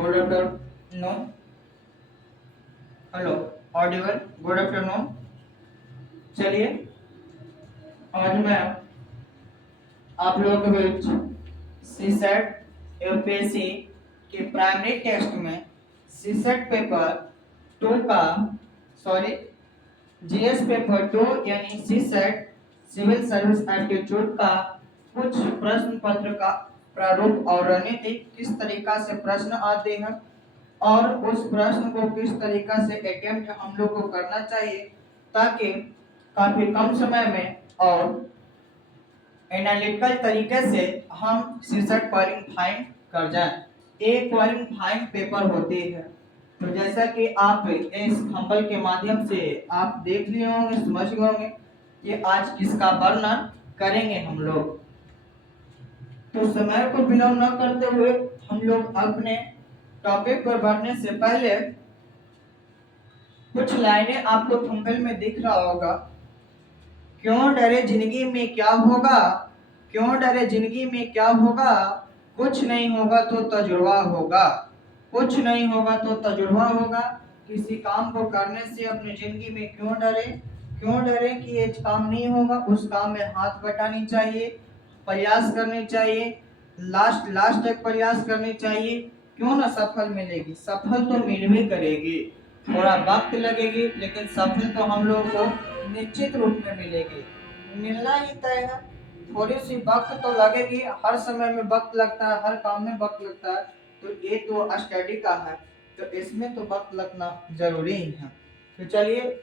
Good afternoon. Hello, Audible. Good afternoon. चलिए, आज मैं आप लोगों के बीच सीसेट यूपीएससी के प्राइमरी टेस्ट में सीसेट पेपर 2 का सॉरी जीएस पेपर 2 यानी सीसेट सिविल सर्विस एप्टीट्यूड का कुछ प्रश्न पत्र का प्रारूप और रणनीति किस तरीका से प्रश्न आते हैं और उस प्रश्न को किस तरीका से अटेम्प्ट हम लोग को करना चाहिए ताकि काफी कम समय में और एनालिटिकल तरीके से हम सीसेट क्वालिफाइंग कर जाएं। एक क्वालिफाइंग पेपर होती है, तो जैसा कि आप इस हम्बल के माध्यम से आप देख लिए होंगे, समझ गए होंगे कि आज किसका वर्णन करेंगे हम लोग। तो समय को विलंब न करते हुए हम लोग अपने टॉपिक पर बढ़ने से पहले कुछ लाइनें आपको थंबनेल में दिख रहा होगा। क्यों डरे जिंदगी में क्या होगा, क्यों डरे जिंदगी में क्या होगा, कुछ नहीं होगा तो तजुर्बा होगा, कुछ नहीं होगा तो तजुर्बा होगा। किसी काम को करने से अपनी जिंदगी में क्यों डरे, क्यों डरे कि ये काम नहीं होगा, उस काम में हाथ बटानी चाहिए, प्रयास करनी चाहिए, लास्ट तक प्रयास करनी चाहिए। क्यों ना सफल मिलेगी, सफल तो मिलने करेगी, थोड़ा वक्त लगेगी लेकिन सफल तो हम लोग को निश्चित रूप में मिलेगी, मिलना ही तय है। थोड़ी सी वक्त तो लगेगी, हर समय में वक्त लगता है, हर काम में वक्त लगता है, तो ये तो स्टडी का है तो इसमें तो वक्त लगना जरूरी ही है। तो चलिए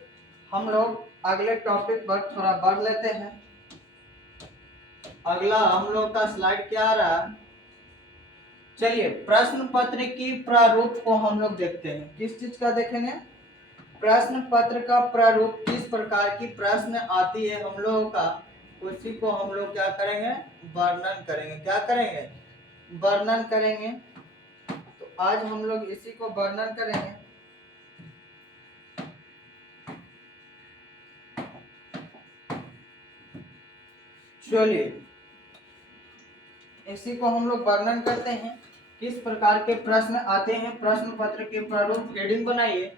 हम लोग अगले टॉपिक पर थोड़ा बढ़ लेते हैं। अगला हम लोग का स्लाइड क्या आ रहा है, चलिए प्रश्न पत्र की प्रारूप को हम लोग देखते हैं। किस चीज का देखेंगे, प्रश्न पत्र का प्रारूप, किस प्रकार की प्रश्न आती है हम लोगों का, उसी को हम लोग क्या करेंगे, वर्णन करेंगे। क्या करेंगे, वर्णन करेंगे। तो आज हम लोग इसी को वर्णन करेंगे। चलिए इसी को हम लोग वर्णन करते हैं, किस प्रकार के प्रश्न आते हैं। प्रश्न पत्र के प्रारूप, हेडिंग बनाइए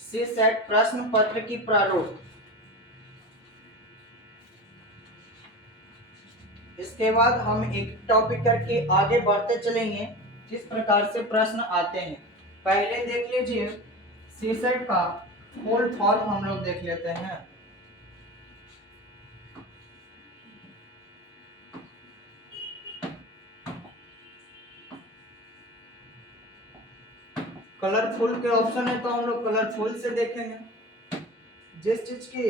सीसेट प्रश्न पत्र की प्रारूप। इसके बाद हम एक टॉपिक करके आगे बढ़ते चलेंगे, किस प्रकार से प्रश्न आते हैं। पहले देख लीजिए सीसेट का फुल फॉर्म हम लोग देख लेते हैं। कलरफुल के ऑप्शन है तो हम लोग कलरफुल से देखेंगे। जिस चीज की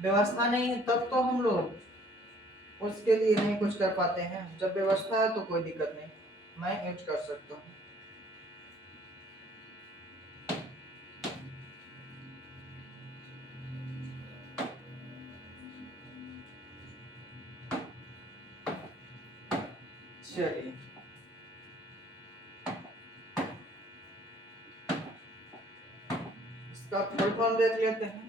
व्यवस्था नहीं है तब तो हम लोग उसके लिए नहीं कुछ कर पाते हैं, जब व्यवस्था है तो कोई दिक्कत नहीं, मैं यूज कर सकता हूँ। चलिए इसका फुल फॉर्म देख लेते हैं।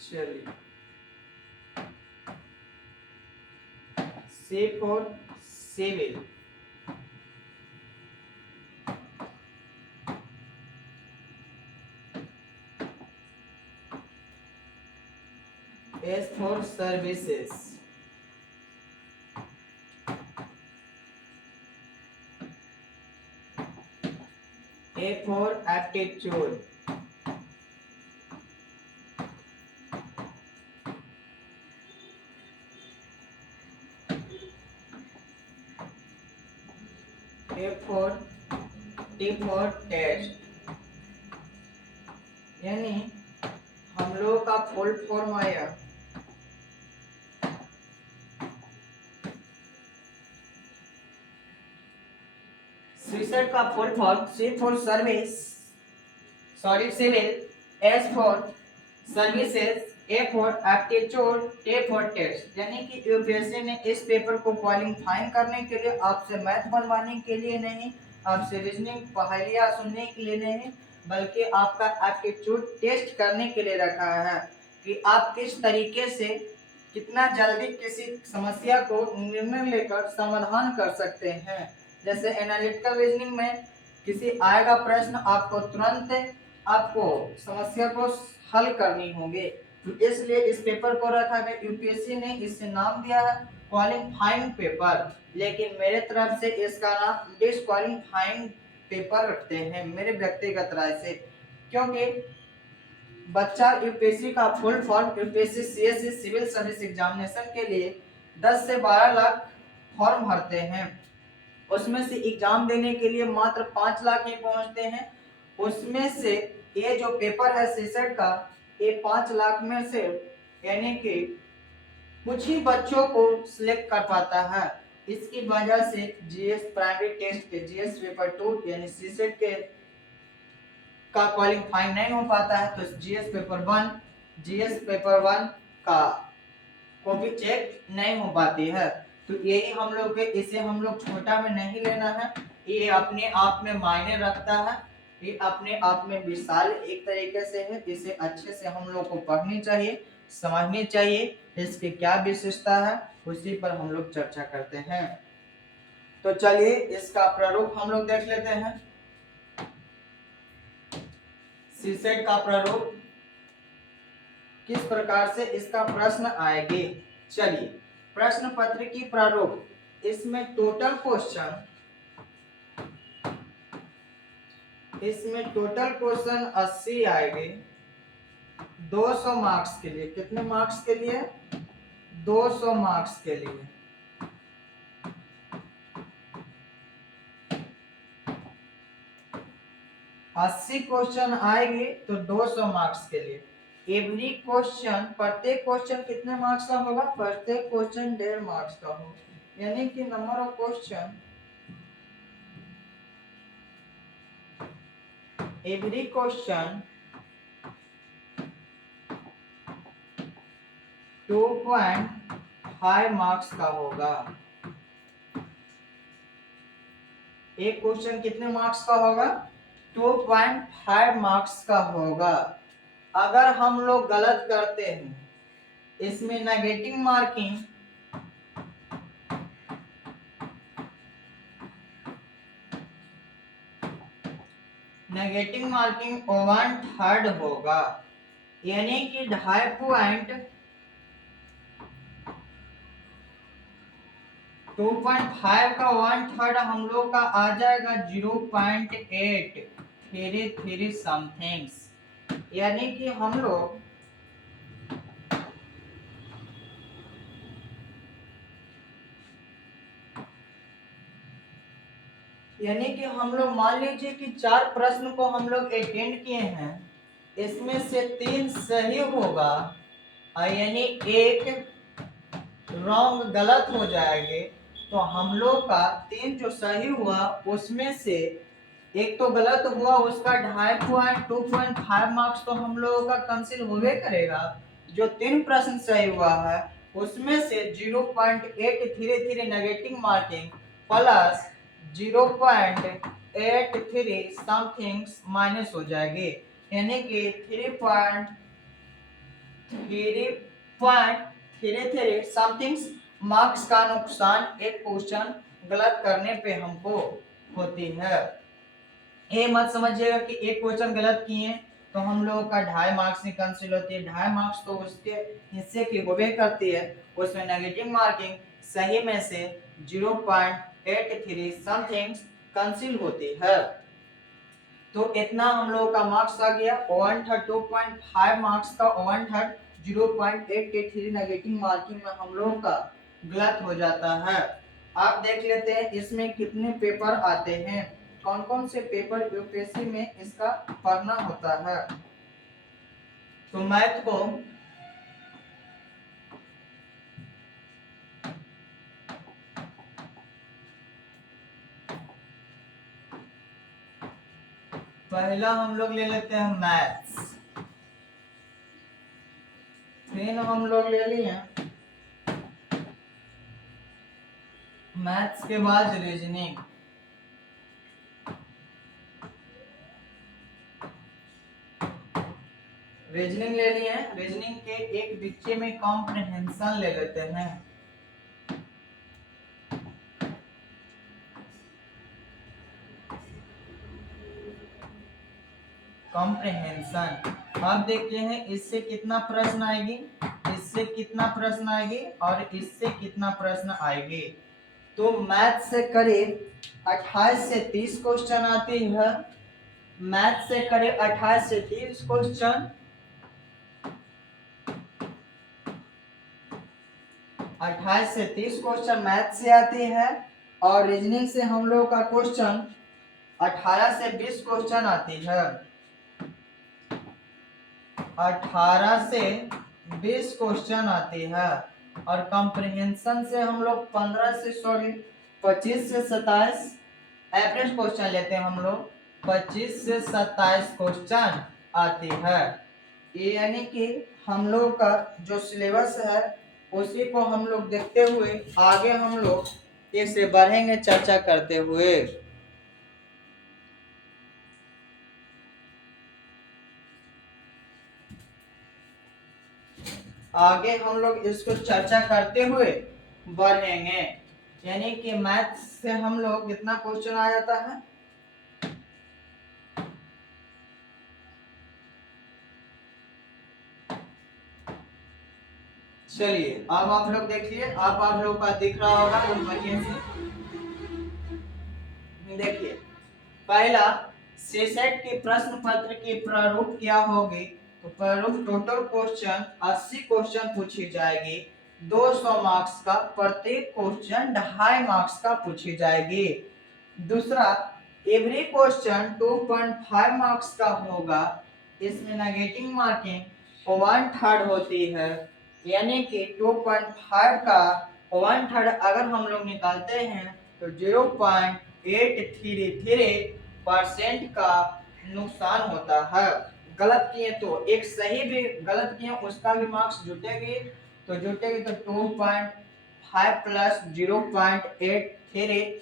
चलिए C for civil, S for services, A for aptitude, A for T for test। यानी हम लोग का फुल फॉर्म आया सीसेट का full form C for service civil, S for services, A for aptitude, T for test. यानी कि UPSC ने इस पेपर को क्वालिफाइंग करने के लिए, आपसे मैथ बनवाने के लिए नहीं, आपसे रीजनिंग पहेलियां सुनने के लिए नहीं, बल्कि आपका एप्टीट्यूड टेस्ट करने के लिए रखा है कि आप किस तरीके से कितना जल्दी किसी समस्या को निर्णय लेकर समाधान कर सकते हैं। जैसे एनालिटिकल रीजनिंग में किसी आएगा प्रश्न, आपको तुरंत आपको समस्या को हल करनी होगी, तो इसलिए इस पेपर को रखा गया। यूपीएससी ने इसे नाम दिया है क्वालिफाइंग पेपर, लेकिन मेरे तरफ से इसका नाम डिस्क्वालिफाइंग पेपर रखते हैं मेरे व्यक्तिगत राय से, क्योंकि बच्चा यूपीएससी का full form UPSC CSC civil service examination के लिए 10 से 12 लाख फॉर्म भरते हैं। उसमें से एग्जाम देने के लिए मात्र 5 लाख ही पहुंचते हैं। उसमें से ये जो पेपर है सीसेट का, ये 5 लाख में से यानी कि कुछ ही बच्चों को सिलेक्ट कर पाता है। इसकी वजह से जीएस प्राइमरी टेस्ट के जीएस पेपर 2 यानी सीसेट के का क्वालिफाई नहीं हो पाता है, तो जीएस पेपर 1 का कॉपी चेक नहीं हो पाती है। तो यही हम लोग के, इसे हम लोग छोटा में नहीं लेना है, ये अपने आप में मायने रखता है, ये अपने आप में विशाल एक तरीके से है। इसे अच्छे से हम लोग को पढ़नी चाहिए, समझनी चाहिए, इसकी क्या विशेषता है उसी पर हम लोग चर्चा करते हैं। तो चलिए इसका प्रारूप हम लोग देख लेते हैं। सीसेट का प्रारूप किस प्रकार से इसका प्रश्न आएगी। चलिए प्रश्न पत्र की प्रारूप, इसमें टोटल क्वेश्चन 80 आएंगे 200 मार्क्स के लिए। कितने मार्क्स के लिए? 200 मार्क्स के लिए। अस्सी क्वेश्चन आएंगे तो 200 मार्क्स के लिए। एवरी क्वेश्चन, प्रत्येक क्वेश्चन कितने मार्क्स का होगा? प्रत्येक क्वेश्चन 1.5 मार्क्स का होगा, यानी कि number of question every question 2.5 marks का होगा। एक क्वेश्चन कितने मार्क्स का होगा? 2.5 मार्क्स का होगा। अगर हम लोग गलत करते हैं, इसमें नेगेटिव मार्किंग नेगेटिव मार्किंग 1/3 होगा, यानी कि 2.5 पॉइंट 2.5 का 1/3 हम लोग का आ जाएगा 0.8 थ्री समथिंग्स, यानी कि हम लोग मान लीजिए कि 4 प्रश्न को हम लोग अटेंड किए हैं, इसमें से 3 सही होगा यानी एक रॉन्ग गलत हो जाएंगे। तो हम लोग का 3 जो सही हुआ उसमें से एक तो गलत हुआ, उसका 2.5 मार्क्स तो हम लोगों का कैंसिल होवे करेगा। जो 3 प्रश्न सही हुआ है उसमें से 0.8 धीरे negative marking plus 0.83 somethings minus हो जाएगी, यानी कि 3.33 समथिंग्स मार्क्स का नुकसान एक क्वेश्चन गलत करने पे हमको होती है। ये मत समझिएगा कि एक क्वेश्चन गलत किए तो हम लोगों का 2.5 मार्क्स ही कैंसिल होती है। 2.5 मार्क्स तो उसके हिस्से की होवे करती है, उसमें नेगेटिव मार्किंग सही में से 0.83 समथिंग्स कैंसिल होती है। तो इतना हम लोगों का मार्क्स आ गया। 2.5 मार्क्स का 1/3 0.883 नेगेटिव मार्किंग में हम लोगों का गलत हो जाता है। आप देख लेते हैं इसमें कितने पेपर आते हैं, कौन कौन से पेपर यूपीएससी में इसका पढ़ना होता है। तो मैथ को पहला हम लोग ले लेते हैं मैथ्स, फिर हम लोग ले लिए मैथ्स के बाद रीजनिंग, रीजनिंग ले लिए। रीजनिंग के एक विषय में कॉम्प्रिहेंशन ले लेते हैं। कॉम्प्रिहेंशन। अब देखते हैं इससे कितना प्रश्न आएगी, इससे कितना प्रश्न आएगी और इससे कितना प्रश्न आएगी। तो मैथ से करीब 28 से 30 क्वेश्चन आती है। मैथ से करीब 28 से 30 क्वेश्चन, 28 से 30 क्वेश्चन मैथ से आती है। और रीजनिंग से हम लोग का क्वेश्चन 18 से 20 क्वेश्चन आती है। 18 से 20 क्वेश्चन आती है। और कॉम्प्रिहेंशन से हम लोग 25 से 27 एवरेज क्वेश्चन लेते हैं हम लोग, 25 से 27 क्वेश्चन आती है। ये यानी कि हम लोग का जो सिलेबस है उसी को हम लोग देखते हुए आगे हम लोग इसे बढ़ेंगे चर्चा करते हुए। आगे हम लोग इसको चर्चा करते हुए बढ़ेंगे। यानी कि मैथ से हम लोग कितना क्वेश्चन आ जाता है, चलिए अब आप लोग देखिए, अब आप लोग का दिख रहा होगा तो बढ़िया से देखिए। पहला, सीसेट के प्रश्न पत्र के प्रारूप क्या होगी। तो प्रारूप टोटल क्वेश्चन 80 क्वेश्चन पूछी जाएगी, 200 मार्क्स का, प्रत्येक क्वेश्चन 2.5 मार्क्स का पूछी जाएगी। दूसरा, एवरी क्वेश्चन 2.5 मार्क्स का होगा। इसमें नेगेटिव मार्किंग 1/3 होती है, यानी कि 2.5 का 1/3 अगर हम लोग निकालते हैं तो 0.833% का नुकसान होता है। गलत किए तो एक सही भी, गलत किए उसका भी मार्क्स जुटेगी। तो जुटेगी तो 2.5 प्लस 0.83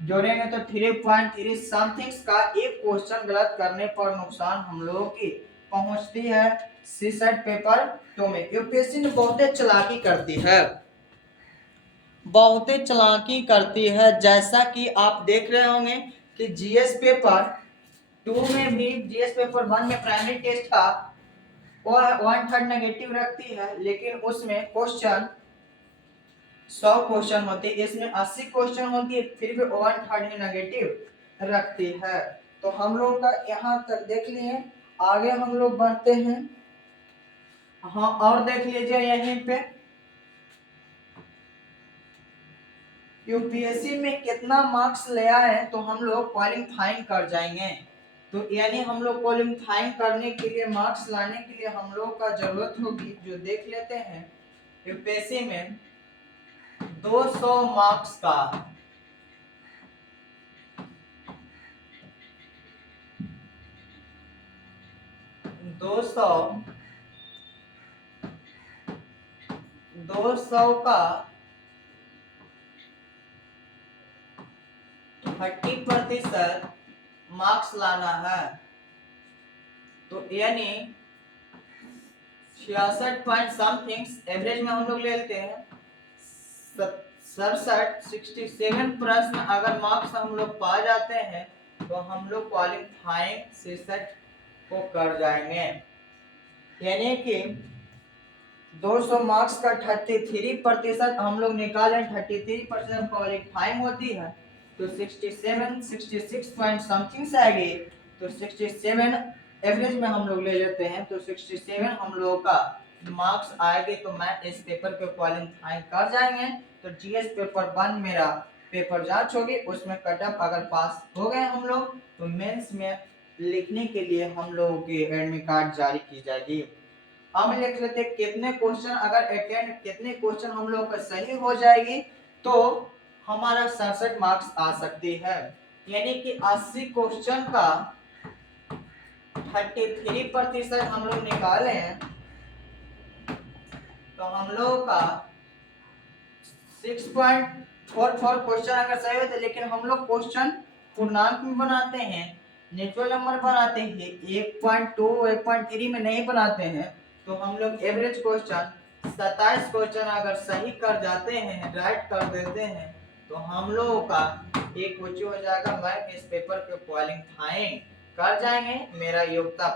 जोड़ेंगे तो 3.3 समथिंग का एक क्वेश्चन गलत करने पर नुकसान हम लोगों की पहुंचती है सीसेट पेपर 2 में। यूपीएससी ने बहुत चालाकी करती है, बहुत चालाकी करती है। जैसा कि आप देख रहे होंगे कि जीएस पेपर 2 में भी, जीएस पेपर 1 में प्राइमरी टेस्ट का वो 1/3 नेगेटिव रखती है, लेकिन उसमें क्वेश्चन 100 क्वेश्चन होते हैं, इसमें 80 क्वेश्चन होती है, फिर भी 1/3 ही नेगेटिव रखती है। तो हम लोग का यहाँ तक देख लिए, आगे हम लोग बढ़ते हैं। हाँ, और देख लीजिए यहीं पे यूपीएससी में कितना मार्क्स ले आए तो हम लोग क्वालिफाइंग कर जाएंगे। तो यानी हम लोग क्वालिफाइंग करने के लिए, मार्क्स लाने के लिए हम लोग का जरूरत होगी, जो देख लेते हैं यूपीएससी में 200 मार्क्स का, 200 का 30% मार्क्स लाना है। तो यानी 66 पॉइंट समथिंग एवरेज में हम लोग ले लेते हैं 67 प्रश्न अगर मार्क्स हम लोग पा जाते हैं तो हम लोग क्वालिफाइंग सीसेट को कर जाएंगे। यानी कि 200 मार्क्स का 33% हम लोग निकालें, 33% क्वालिफाइंग होती है तो 66 पॉइंट समथिंग से आएगी। तो 67 एवरेज में हम लोग ले लेते हैं तो 67 हम लोगों का मार्क्स आएंगे तो मैं इस पेपर को क्वालिफाई कर जाएंगे। तो जीएस पेपर 1 मेरा पेपर जांच होगी, उसमें कट ऑफ अगर पास हो गए हम लोग तो मेंस में लिखने के लिए हम लोगों की एडमिट कार्ड जारी की जाएगी। हम लिख लेते कितने क्वेश्चन अगर अटेंड, कितने क्वेश्चन हम लोग का सही हो जाएगी तो हमारा 67 मार्क्स आ सकती है। यानी कि 80 क्वेश्चन का 33% हम लोग निकाले तो हम लोग का 6.44 क्वेश्चन अगर सही होते, लेकिन हम लोग क्वेश्चन पूर्णांक में बनाते हैं, नेचुरल नंबर बनाते हैं 1.2 1.3 में नहीं बनाते हैं, तो हम लोग एवरेज क्वेश्चन 27 क्वेश्चन अगर सही कर जाते हैं, राइट कर देते हैं, तो हम लोगों का एक क्वेश्चन हो जाएगा, मैं इस पेपर के क्वालिफाइंग कर जाएंगे, मेरा योग्यता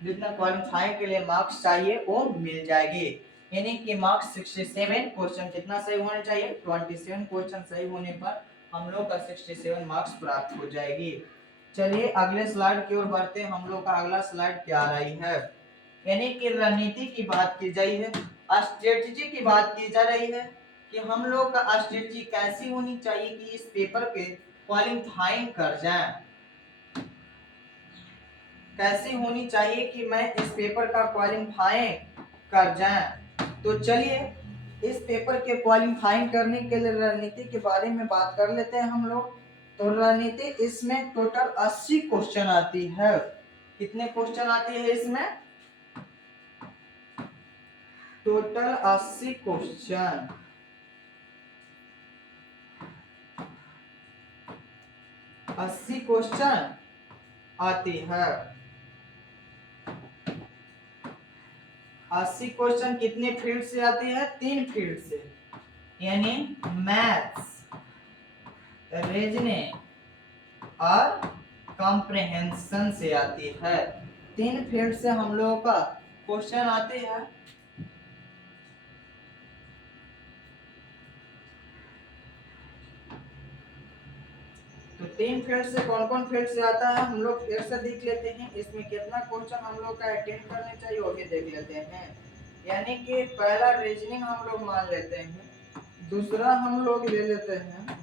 जितना क्वालिफाइंग के लिए मार्क्स चाहिए वो मिल जाएगी। यानी कि मार्क्स 67 क्वेश्चन कितना सही होना चाहिए, 27 क्वेश्चन सही होने पर हम लोग का 67 मार्क्स प्राप्त हो जाएगी। चलिए अगले स्लाइड की ओर बढ़ते हैं। हम लोग का अगला स्लाइड क्या आ रही है, यानी कि रणनीति की बात की जाती है, स्ट्रेटजी की बात की जा रही है कि हम लोग का स्ट्रेटजी कैसी होनी चाहिए कि इस पेपर के क्वालिफाइंग कर जाए, कैसी होनी चाहिए कि मैं इस पेपर का क्वालिफाइंग कर जाए। तो चलिए इस पेपर के क्वालिफाइंग करने के लिए रणनीति के बारे में बात कर लेते हैं हम लोग। तो रणनीति इसमें टोटल 80 क्वेश्चन आती है। कितने क्वेश्चन आती है इसमें, टोटल 80 क्वेश्चन, 80 क्वेश्चन आती है। 80 क्वेश्चन कितने फील्ड से आती है, 3 फील्ड से, यानी मैथ्स, रीजनिंग और कॉम्प्रिहेंशन से आती है। 3 फील्ड से हम लोगों का क्वेश्चन आते हैं। तो 3 फील्ड से कौन कौन फील्ड से आता है हम लोग फिर से देख लेते हैं। इसमें कितना क्वेश्चन हम लोग का अटेंड करने चाहिए वो भी देख लेते हैं। यानी कि पहला रीजनिंग हम लोग मान लेते हैं, दूसरा हम लोग ले लेते हैं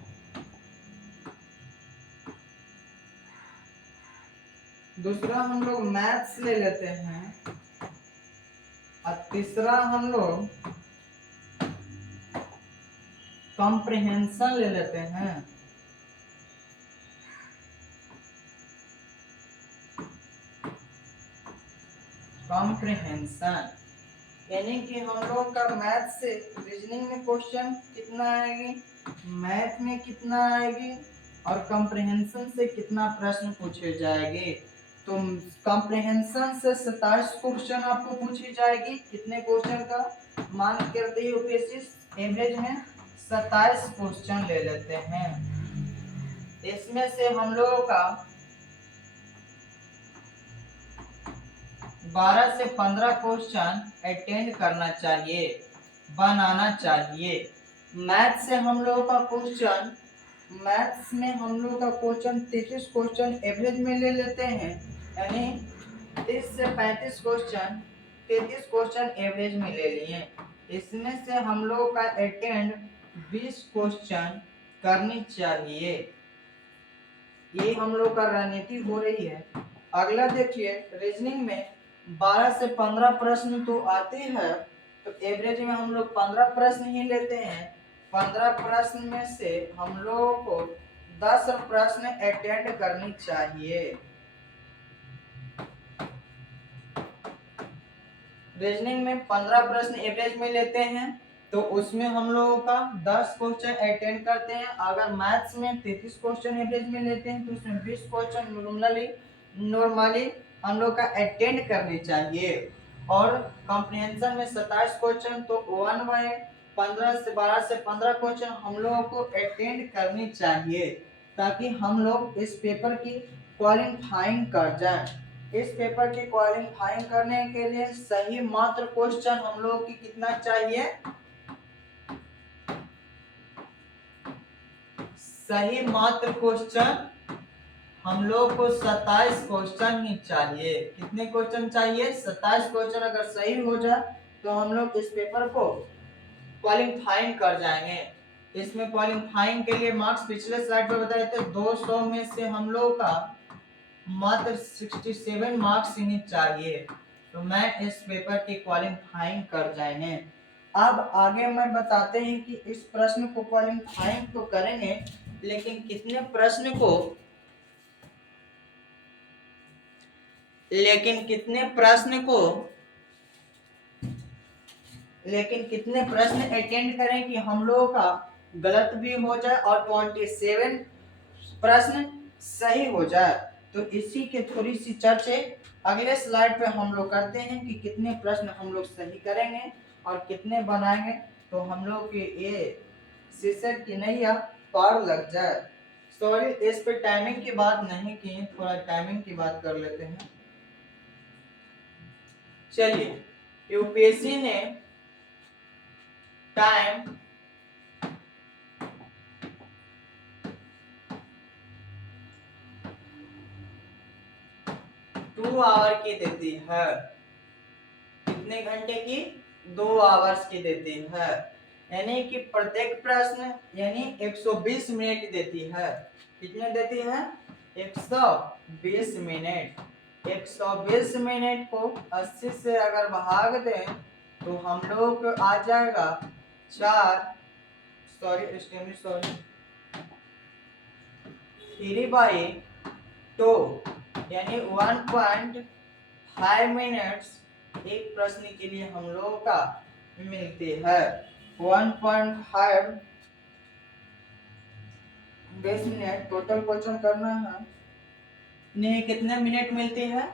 मैथ्स ले लेते हैं, और तीसरा हम लोग कॉम्प्रिहेंशन ले लेते हैं। कॉम्प्रिहेंशन यानी कि हम लोग का मैथ से रीजनिंग में क्वेश्चन कितना आएगी, मैथ में कितना आएगी, और कॉम्प्रिहेंशन से कितना प्रश्न पूछे जाएंगे। तो कॉम्प्रिहेंशन से 27 क्वेश्चन आपको पूछी जाएगी। कितने क्वेश्चन का मान करते ही यूपीएससी एवरेज में 27 क्वेश्चन ले लेते हैं। इसमें से हम लोगों का 12 से 15 क्वेश्चन अटेंड करना चाहिए, बनाना चाहिए। मैथ से हम लोगों का क्वेश्चन, मैथ्स में हम लोग का क्वेश्चन 33 क्वेश्चन एवरेज में ले लेते हैं, यानी 30 से 35 क्वेश्चन, 33 क्वेश्चन एवरेज में ले लिए। इसमें से हम लोग का अटेंड 20 क्वेश्चन करनी चाहिए। ये हम लोग का रणनीति हो रही है। अगला देखिए, रीजनिंग में 12 से 15 प्रश्न तो आते हैं, तो एवरेज में हम लोग 15 प्रश्न ही लेते हैं। 15 प्रश्न में से हम लोगों को 10 प्रश्न अटेंड करनी चाहिए। रीजनिंग में 15 प्रश्न एवरेज में लेते हैं, तो उसमें हम लोगों का 10 क्वेश्चन अटेंड करते हैं। अगर मैथ्स में 33 क्वेश्चन एवरेज में लेते हैं, तो उसमें 20 क्वेश्चन नॉर्मली हम लोग का अटेंड करने चाहिए। और कॉम्प्रिहेंशन में 27 क्वेश्चन, तो 12 से 15 क्वेश्चन हम लोगों को अटेंड करनी चाहिए, ताकि हम लोग इस पेपर की क्वालिफाइंग कर जाएं। इस पेपर की क्वालिफाइंग करने के लिए सही मात्र क्वेश्चन हम लोग की कितना चाहिए, सही मात्र क्वेश्चन हम लोग को 27 क्वेश्चन ही चाहिए। कितने क्वेश्चन चाहिए, 27 क्वेश्चन अगर सही हो जाए तो हम लोग इस पेपर को क्वालिफाइंग कर जाएंगे। इसमें क्वालिफाइंग के लिए मार्क्स पिछले स्लाइड पर बताए थे, 200 में से हम लोग का मात्र 67 मार्क्स ही चाहिए, तो मैं इस पेपर की क्वालिफाइंग कर जाएंगे। अब आगे मैं बताते हैं कि इस प्रश्न को क्वालिफाइंग तो करेंगे, लेकिन कितने प्रश्न को, लेकिन कितने प्रश्न अटेंड करें कि हम लोगों का गलत भी हो जाए और 27 प्रश्न सही हो जाए। तो इसी के थोड़ी सी चर्चे अगले स्लाइड पे हम लोग करते हैं कि कितने प्रश्न हम लोग सही करेंगे और कितने बनाएंगे, तो हम लोग के ये शीर्षक की नैया पार लग जाए। सॉरी, इस पे टाइमिंग की बात नहीं की, थोड़ा टाइमिंग की बात कर लेते हैं। चलिए, यूपीएससी ने टाइम 2 आवर की देती है। कितने घंटे की? 2 आवर्स की देती है। यानी कि प्रत्येक प्रश्न यानी 120 मिनट देती है। कितने देती है? 120 मिनट। 120 मिनट को 80 से अगर भाग दें तो हम लोग को आ जाएगा 3/2 यानी 1.5 मिनट्स एक प्रश्न के लिए हम लोगों का मिलती है। 1.5 20 मिनट टोटल क्वेश्चन करना है। नहीं, कितने मिनट मिलती है?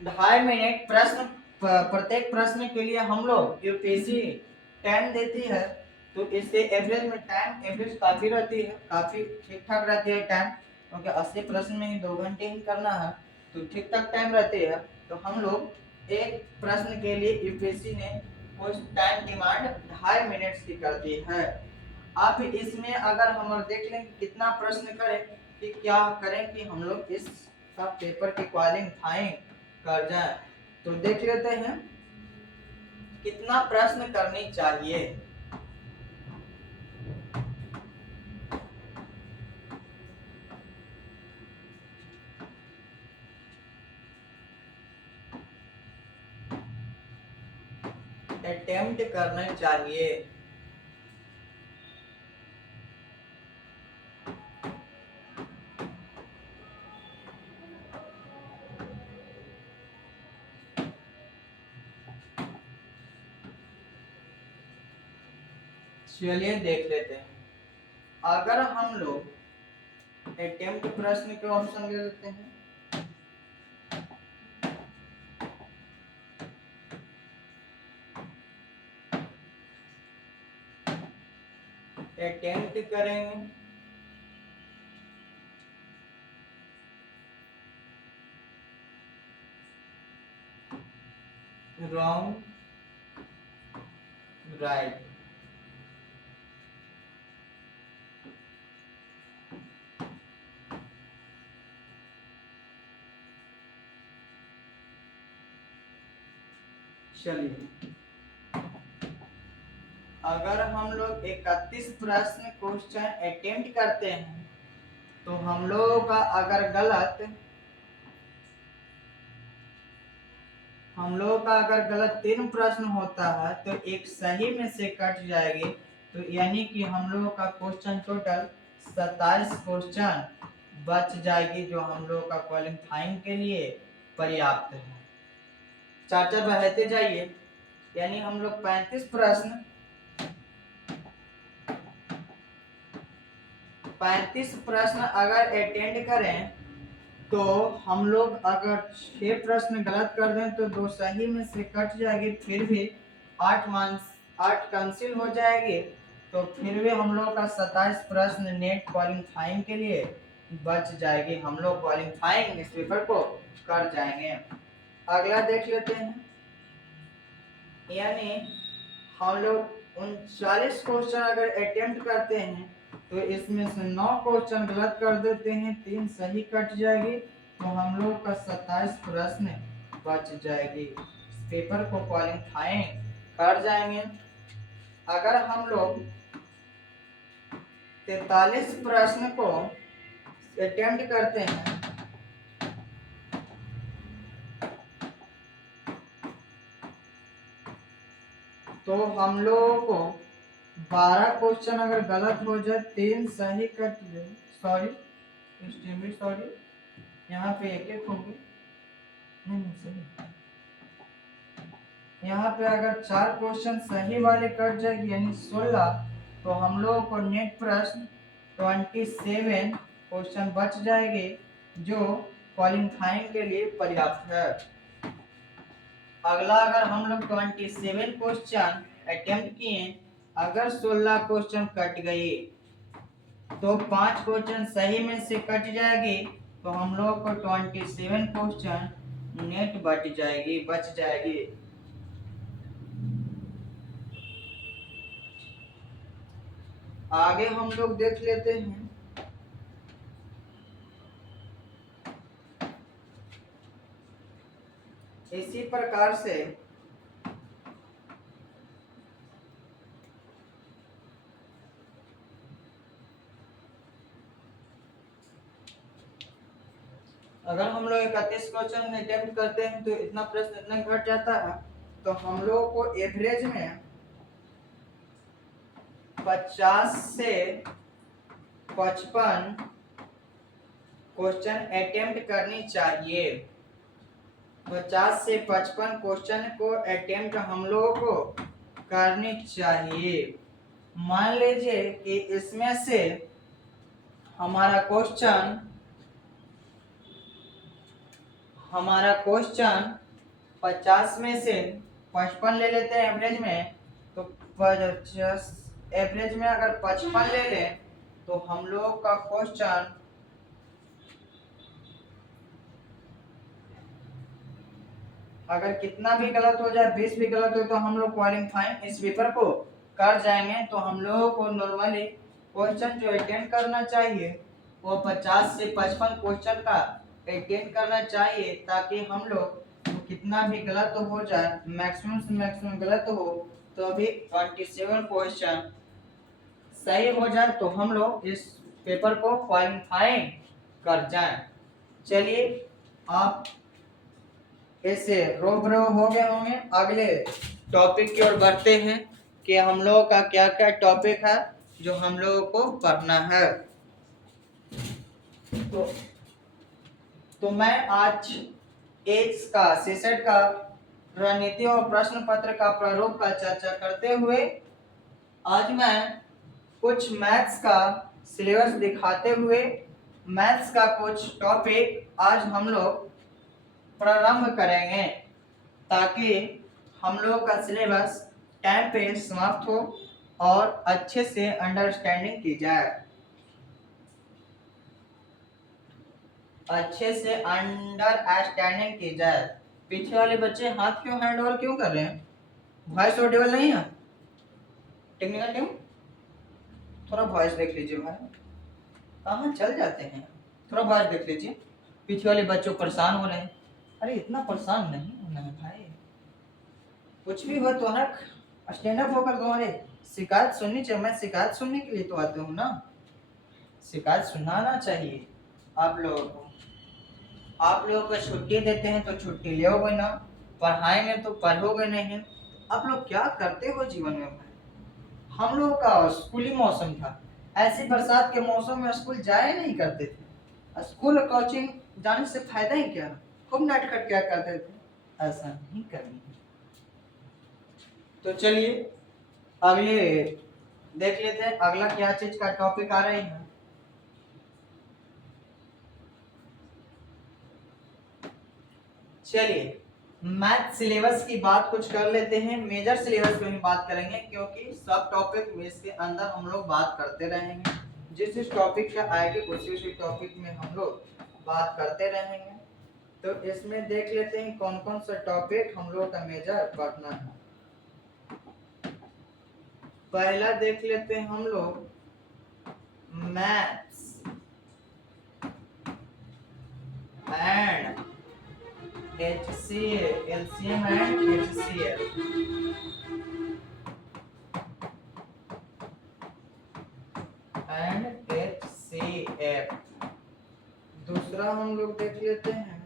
2.5 मिनट प्रश्न। प्रत्येक प्रश्न के लिए हम लोग यूपीएससी टाइम देती है, तो इससे एवरेज में टाइम एवरेज काफी रहती है, काफी ठीक ठाक रहती है टाइम, क्योंकि 80 प्रश्न में ही 2 घंटे ही करना है, तो ठीक ठाक टाइम रहती है। तो हम लोग एक प्रश्न के लिए यूपीएससी ने कुछ टाइम डिमांड 2.5 मिनट की करती है। आप इसमें अगर हम देख लें कि कितना प्रश्न करें कि क्या करें कि हम लोग इस सब पेपर की क्वालिफाइंग कर जाए, तो देख लेते हैं कितना प्रश्न करनी चाहिए। अटेम्प्ट करना चाहिए। चलिए देख लेते हैं। अगर हम लोग अटेम्प्ट प्रश्न के ऑप्शन ले लेते हैं, अटेम्प्ट करेंगे रॉन्ग राइट। चलिए, अगर हम लोग 31 प्रश्न क्वेश्चन अटेम्प्ट करते हैं तो हम लोगों का अगर गलत 3 प्रश्न होता है तो एक सही में से कट जाएगी, तो यानी कि हम लोगों का क्वेश्चन टोटल 27 क्वेश्चन बच जाएगी, जो हम लोग का क्वालिफाइंग के लिए पर्याप्त है। चार चार बढ़ते जाइए, यानी हम लोग 35 प्रश्न अगर अटेंड करें तो हम लोग अगर 6 प्रश्न गलत कर दें तो 2 सही में से कट जाएगी, फिर भी 8 कैंसिल हो जाएगी, तो फिर भी हम लोग का 27 प्रश्न नेट क्वालिफाइंग के लिए बच जाएगी। हम लोग क्वालिफाइंग इस पेपर को कर जाएंगे। अगला देख लेते हैं, यानी हम लोग 39 क्वेश्चन अगर अटेम्प्ट करते हैं तो इसमें से 9 क्वेश्चन गलत कर देते हैं, 3 सही कट जाएगी, तो हम लोग का 27 प्रश्न बच जाएगी। इस पेपर को क्वालिफाइंग कर जाएंगे। अगर हम लोग 43 प्रश्न को अटेम्प्ट करते हैं तो हम लोगों को 12 क्वेश्चन अगर गलत हो जाए, 3 सही कट जाए, सॉरी यहाँ पे एक होंगे, नहीं सही, यहाँ पे अगर 4 क्वेश्चन सही वाले कट जाएगी यानी 16, तो हम लोगों को नेट प्रश्न 27 क्वेश्चन बच जाएंगे जो क्वालिफाइंग के लिए पर्याप्त है। अगला अगर हम लोग 27 क्वेश्चन अटेम्प्ट किए, अगर 16 क्वेश्चन कट गए तो 5 क्वेश्चन सही में से कट जाएगी, तो हम लोग को 27 क्वेश्चन नेट बच जाएगी। आगे हम लोग देख लेते हैं। इसी प्रकार से अगर हम लोग 31 क्वेश्चन अटेम्प्ट करते हैं तो इतना प्रश्न इतना घट जाता है, तो हम लोग को एवरेज में 50 से 55 क्वेश्चन अटेम्प्ट करनी चाहिए। 50 से 55 क्वेश्चन को अटेम्प्ट हम लोगों को करनी चाहिए। मान लीजिए कि इसमें से हमारा क्वेश्चन 50 में से 55 ले लेते हैं एवरेज में, तो 50 एवरेज में अगर 55 ले लें तो हम लोग का क्वेश्चन अगर कितना भी गलत हो जाए, 20 भी गलत हो, तो हम लोग क्वालिफाइंग इस पेपर को कर जाएंगे। तो हम लोगों को नॉर्मली क्वेश्चन जो अटेंड करना चाहिए वो 50 से 55 क्वेश्चन का अटेंड करना चाहिए, ताकि हम लोग तो कितना भी गलत हो जाए, मैक्सिमम से मैक्सिमम गलत हो तो अभी 27 क्वेश्चन सही हो जाए तो हम लोग इस पेपर को क्वालिफाइंग कर जाएं। चलिए आप ऐसे रूबरू हो गए होंगे। अगले टॉपिक की ओर बढ़ते हैं कि हम लोगों का क्या क्या टॉपिक है जो हम लोगों को पढ़ना है। तो मैं आज एज का सीसेट का रणनीति और प्रश्न पत्र का प्रारूप का चर्चा करते हुए आज मैं कुछ मैथ्स का सिलेबस दिखाते हुए मैथ्स का कुछ टॉपिक आज हम लोग प्रारंभ करेंगे, ताकि हम लोग का सिलेबस टाइम पे समाप्त हो और अच्छे से अंडरस्टैंडिंग की जाए, पीछे वाले बच्चे हाथ क्यों हैंड ओवर क्यों कर रहे हैं? वॉइस ऑडिबल नहीं है? टेक्निकल टीम थोड़ा वॉइस देख लीजिए भाई, कहाँ चल जाते हैं, थोड़ा वॉइस देख लीजिए। पीछे वाले बच्चों परेशान हो रहे हैं। अरे इतना परेशान नहीं होना है भाई, कुछ भी हो तो ना स्टैंड अप होकर तुम्हारे शिकायत सुननी चाहिए। मैं शिकायत सुनने के लिए तो आता हूँ ना, शिकायत सुनाना चाहिए आप लोगों को। आप लोगों को छुट्टी देते हैं तो छुट्टी लोगे ना, पढ़ाएंगे तो पढ़ोगे नहीं। आप लोग क्या करते हो जीवन में भाई? हम लोग का स्कूली मौसम था, ऐसी बरसात के मौसम में स्कूल जाया नहीं करते थे। स्कूल कोचिंग जाने से फायदा ही क्या? खूब नाटक क्या करते थे, ऐसा नहीं करनी। तो चलिए अगले देख लेते हैं अगला क्या चीज का टॉपिक आ रही है। चलिए मैथ सिलेबस की बात कुछ कर लेते हैं। मेजर सिलेबस पे हम बात करेंगे, क्योंकि सब टॉपिक में इसके अंदर हम लोग बात करते रहेंगे। जिस टॉपिक का आएगी उसी टॉपिक में हम लोग बात करते रहेंगे। तो इसमें देख लेते हैं कौन कौन सा टॉपिक हम लोग का मेजर पढ़ना है। पहला देख लेते हैं हम लोग maths and HCF, LCM and HCF। दूसरा हम लोग देख लेते हैं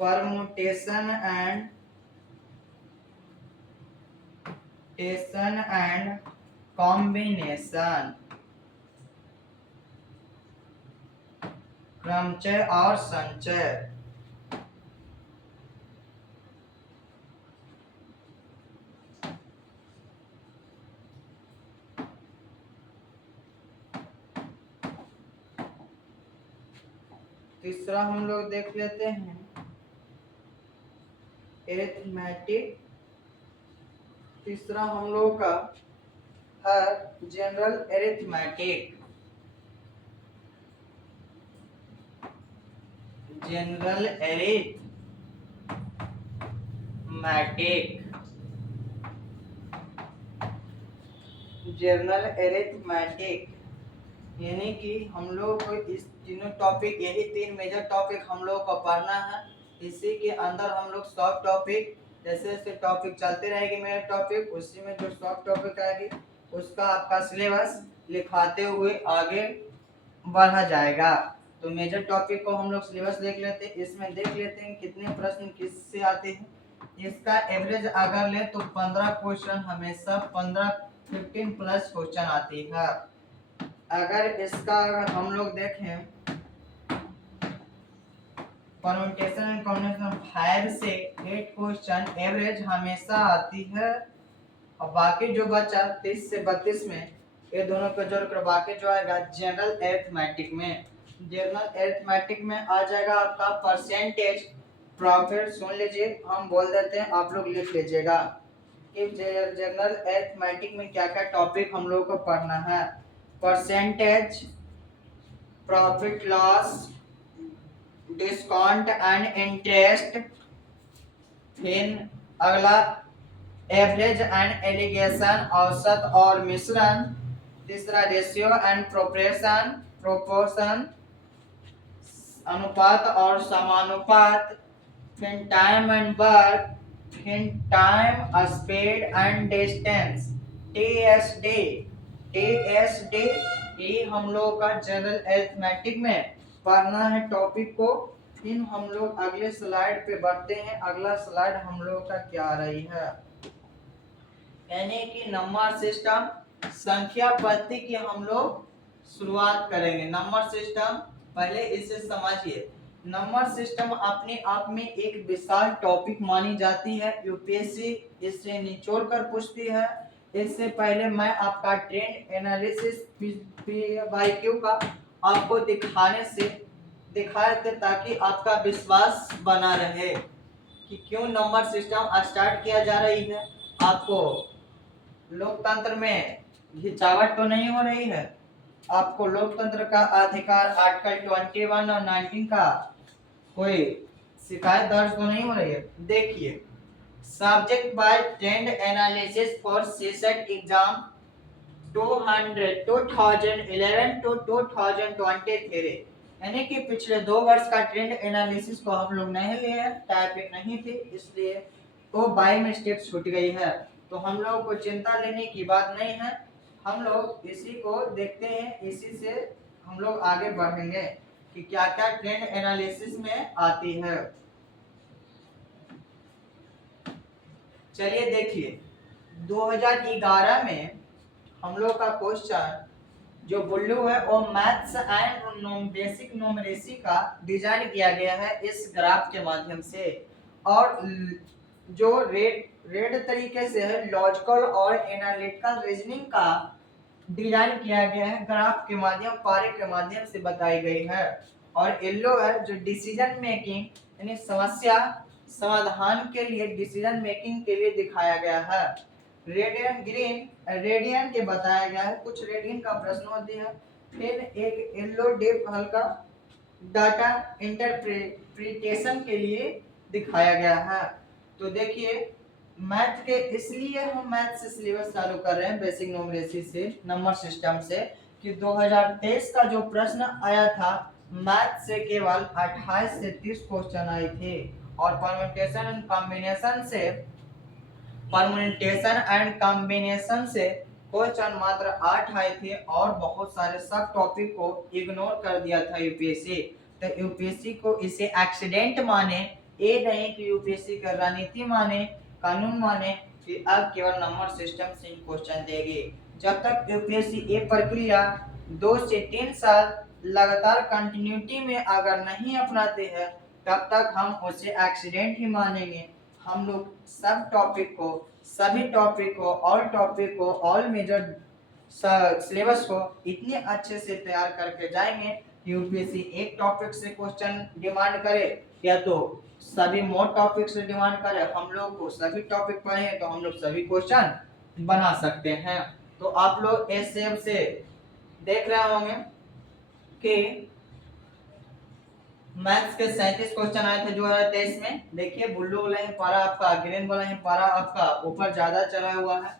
परमुटेशन एंड कॉम्बिनेशन, क्रमचय और संचय। तीसरा हम लोग देख लेते हैं एरिथमेटिक। तीसरा हम लोग का है general arithmetic. General arithmetic, general arithmetic यानी कि हम लोग को इस तीनों टॉपिक, यही तीन मेजर टॉपिक हम लोग को पढ़ना है। इसी के अंदर हम लोग सब टॉपिक, जैसे जैसे टॉपिक चलते रहेगी मेजर टॉपिक, उसी में जो सब टॉपिक आएगी उसका आपका सिलेबस लिखाते हुए आगे बढ़ा जाएगा। तो मेजर टॉपिक को हम लोग सिलेबस देख लेते हैं। इसमें देख लेते हैं कितने प्रश्न किससे आते हैं। इसका एवरेज अगर ले तो 15 क्वेश्चन, हमेशा 15 प्लस क्वेश्चन आती है। अगर इसका हम लोग देखें परम्यूटेशन एंड कॉम्बिनेशन 5 से 8 क्वेश्चन एवरेज हमेशा आती है। और बाकी जो बचा 30 से 32 में, ये दोनों को जोड़कर बाकी जो आएगा जनरल एरिथमेटिक में। जनरल एरिथमेटिक में आ जाएगा आपका परसेंटेज प्रॉफिट। सुन लीजिए, हम बोल देते हैं, आप लोग लिख लीजिएगा कि जनरल एरिथमेटिक में क्या क्या टॉपिक हम लोग को पढ़ना है। Percentage, profit loss, discount and interest, फिर अगला एवरेज एंड एलिगेशन, औसत और मिश्रण। तीसरा रेशियो एंड प्रोपोर्शन, अनुपात और समानुपात। फिर टाइम एंड वर्क, फिर time, speed and distance. TSD, TSD ये हम लोग का जनरल अरिथमेटिक में पढ़ना है टॉपिक को। फिर हम लोग अगले स्लाइड पे बढ़ते हैं। अगला स्लाइड हम लोग का क्या आ रही है, यानी कि नंबर सिस्टम, संख्या पद्धति की हम लोग शुरुआत करेंगे। नंबर सिस्टम पहले इसे समझिए। नंबर सिस्टम अपने आप में एक विशाल टॉपिक मानी जाती है। यूपीएससी इससे निचोड़ कर पूछती है। इससे पहले मैं आपका ट्रेंड एनालिसिस PYQ का आपको दिखाए थे ताकि आपका विश्वास बना रहे कि क्यों नंबर सिस्टम स्टार्ट किया जा रही है। आपको लोकतंत्र में हिचावट तो नहीं हो रही है? आपको लोकतंत्र का अधिकार आर्टिकल 21 और 19 का कोई शिकायत दर्ज तो नहीं हो रही है? देखिए, subject by trend analysis for CSAT exam 2011 to 2023, यानी कि पिछले 2 वर्ष का ट्रेंड एनालिसिस को हम लोग नहीं लिए, टाइपिंग नहीं थी, इसलिए वो बाय मिस्टेक छूट गई है। तो हम लोग को चिंता लेने की बात नहीं है। हम लोग इसी को देखते हैं, इसी से हम लोग आगे बढ़ेंगे कि क्या क्या ट्रेंड एनालिसिस में आती है। चलिए देखिए, 2011 में हम लोग का क्वेश्चन जो बुल्लू है वो मैथ्स एंड बेसिक न्यूमरेसी का डिजाइन किया गया है इस ग्राफ के माध्यम से। और जो रेड तरीके से है लॉजिकल और एनालिटिकल रीजनिंग का डिजाइन किया गया है, ग्राफ के माध्यम, पारे के माध्यम से बताई गई है। और येलो है जो डिसीजन मेकिंग यानी समस्या समाधान के लिए, डिसीजन मेकिंग के लिए दिखाया गया है। रेडियन ग्रीन, रेडियन के बताया गया है, कुछ रेडियन का प्रश्न होती है। फिर एक येलो डेप हल्का डाटा इंटरप्रिटेशन के लिए दिखाया गया है। तो देखिए, मैथ के इसलिए हम मैथ से सिलेबस चालू कर रहे हैं, बेसिक न्यूमरेसी से, नंबर सिस्टम से, कि 2023 का जो प्रश्न आया था मैथ से केवल 28 से 30 क्वेश्चन आए थे। और परम्यूटेशन एंड क्वेश्चन मात्र 8 आए थे और बहुत सारे सब टॉपिक को इग्नोर कर दिया था यूपीएससी। तो यूपीएससी को इसे एक्सीडेंट माने, ये नहीं कि यूपीएससी का रणनीति माने, कानून माने कि अब केवल नंबर सिस्टम से ही क्वेश्चन देगी। जब तक यूपीएससी ये प्रक्रिया 2 से 3 साल लगातार कंटिन्यूटी में अगर नहीं अपनाते हैं तब तक हम उसे एक्सीडेंट ही मानेंगे। हम लोग सभी टॉपिक को ऑल मेजर सिलेबस को इतने अच्छे से तैयार करके जाएंगे यूपीएससी एक टॉपिक से क्वेश्चन डिमांड करे या तो सभी मोड टॉपिक से डिमांड करे, हम लोग को सभी टॉपिक पढ़े तो हम लोग सभी क्वेश्चन बना सकते हैं। तो आप लोग एसएम से देख रहे होंगे कि मैथ्स के 37 क्वेश्चन आए थे 2023 में। देखिए ब्लू वाला ही पारा आपका, ग्रीन वाला ही पारा आपका ऊपर ज्यादा चढ़ा हुआ है,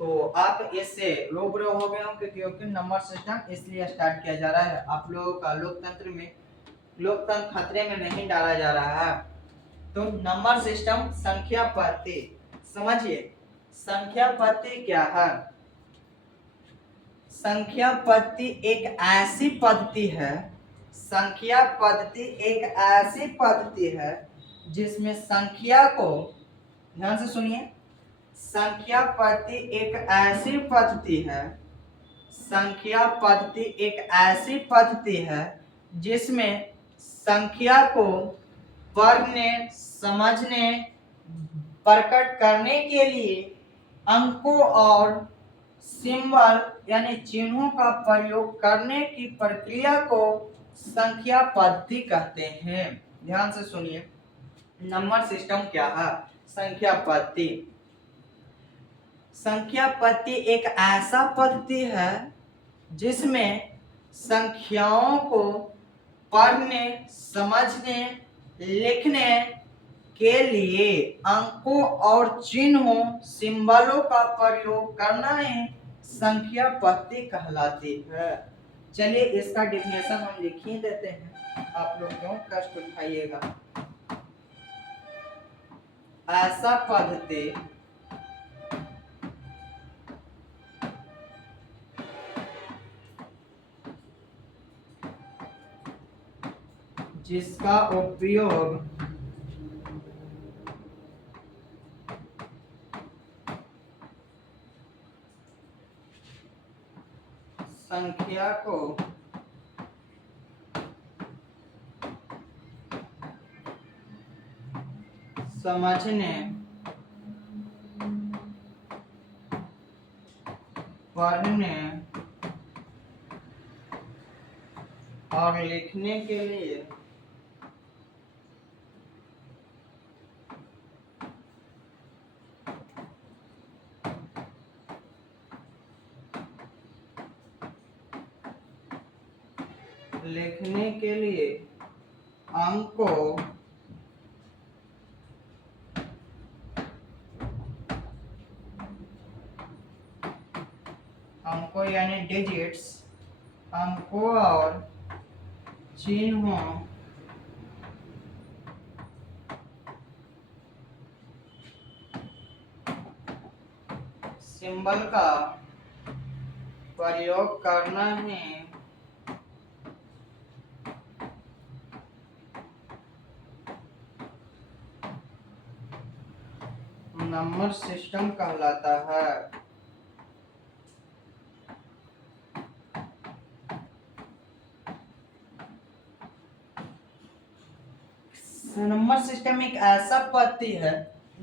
तो आप इससे रूबरू हो गए होंगे क्योंकि नंबर सिस्टम इसलिए स्टार्ट किया जा रहा है। आप लोगों का लोकतंत्र खतरे में नहीं डाला जा रहा है। तो नंबर सिस्टम संख्या पद्धति समझिए। संख्या पद्धति क्या है? संख्या पद्धति एक ऐसी पद्धति है, संख्या पद्धति एक ऐसी पद्धति है जिसमें संख्या को, ध्यान से सुनिए, संख्या पद्धति एक ऐसी पद्धति है, संख्या पद्धति एक ऐसी पद्धति है जिसमें संख्या को पढ़ने, समझने, प्रकट करने के लिए अंकों और सिंबल यानी चिन्हों का प्रयोग करने की प्रक्रिया को संख्या पद्धति कहते हैं। ध्यान से सुनिए, नंबर सिस्टम क्या है? संख्या पद्धति। संख्या पद्धति एक ऐसा पद्धति है जिसमें संख्याओं को पढ़ने, समझने, लिखने के लिए अंकों और चिन्हों, सिंबलों का प्रयोग करना ही संख्या पद्धति कहलाती है। चलिए इसका डेफिनेशन हम लिख ही देते हैं, आप लोग क्यों कष्ट उठाइएगा। ऐसा पद्धति जिसका उपयोग संख्या को समझने, पढ़ने और लिखने के लिए अंकों यानी डिजिट्स, अंकों और चिन्हों सिंबल का प्रयोग करना ही नंबर सिस्टम कहलाता है। नंबर सिस्टम एक ऐसा पद्धति है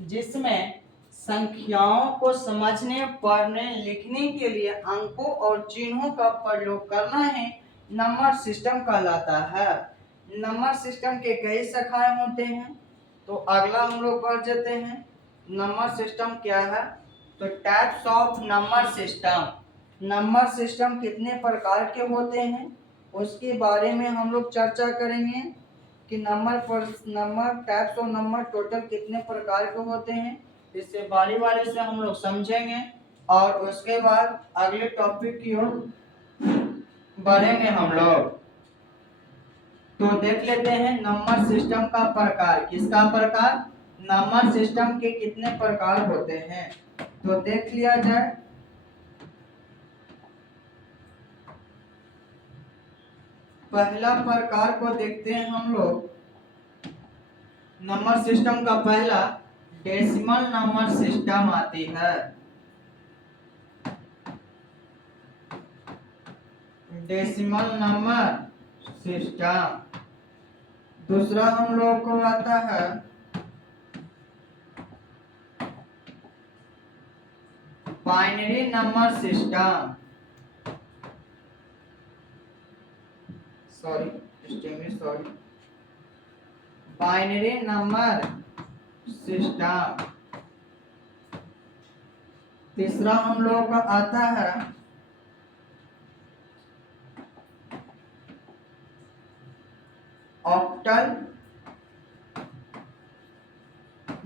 जिसमें संख्याओं को समझने, पढ़ने, लिखने के लिए अंकों और चिन्हों का प्रयोग करना ही नंबर सिस्टम कहलाता है। नंबर सिस्टम के कई शाखाएं होते हैं, तो अगला हम लोग पढ़ जाते हैं नंबर सिस्टम क्या है। तो types of number system, number system कितने प्रकार के होते हैं उसके बारे में हम लोग चर्चा करेंगे कि number types of number total कितने प्रकार के होते हैं, इससे बारी बारी से हम लोग समझेंगे और उसके बाद अगले टॉपिक की ओर बढ़ेंगे हम लोग। तो देख लेते हैं नंबर सिस्टम का प्रकार। किसका प्रकार? नंबर सिस्टम के कितने प्रकार होते हैं, तो देख लिया जाए। पहला प्रकार को देखते हैं हम लोग, नंबर सिस्टम का पहला डेसिमल नंबर सिस्टम आती है। Decimal number system. दूसरा हम लोग को आता है binary number system. Sorry binary number system. तीसरा हम लोगों का आता है ऑक्टल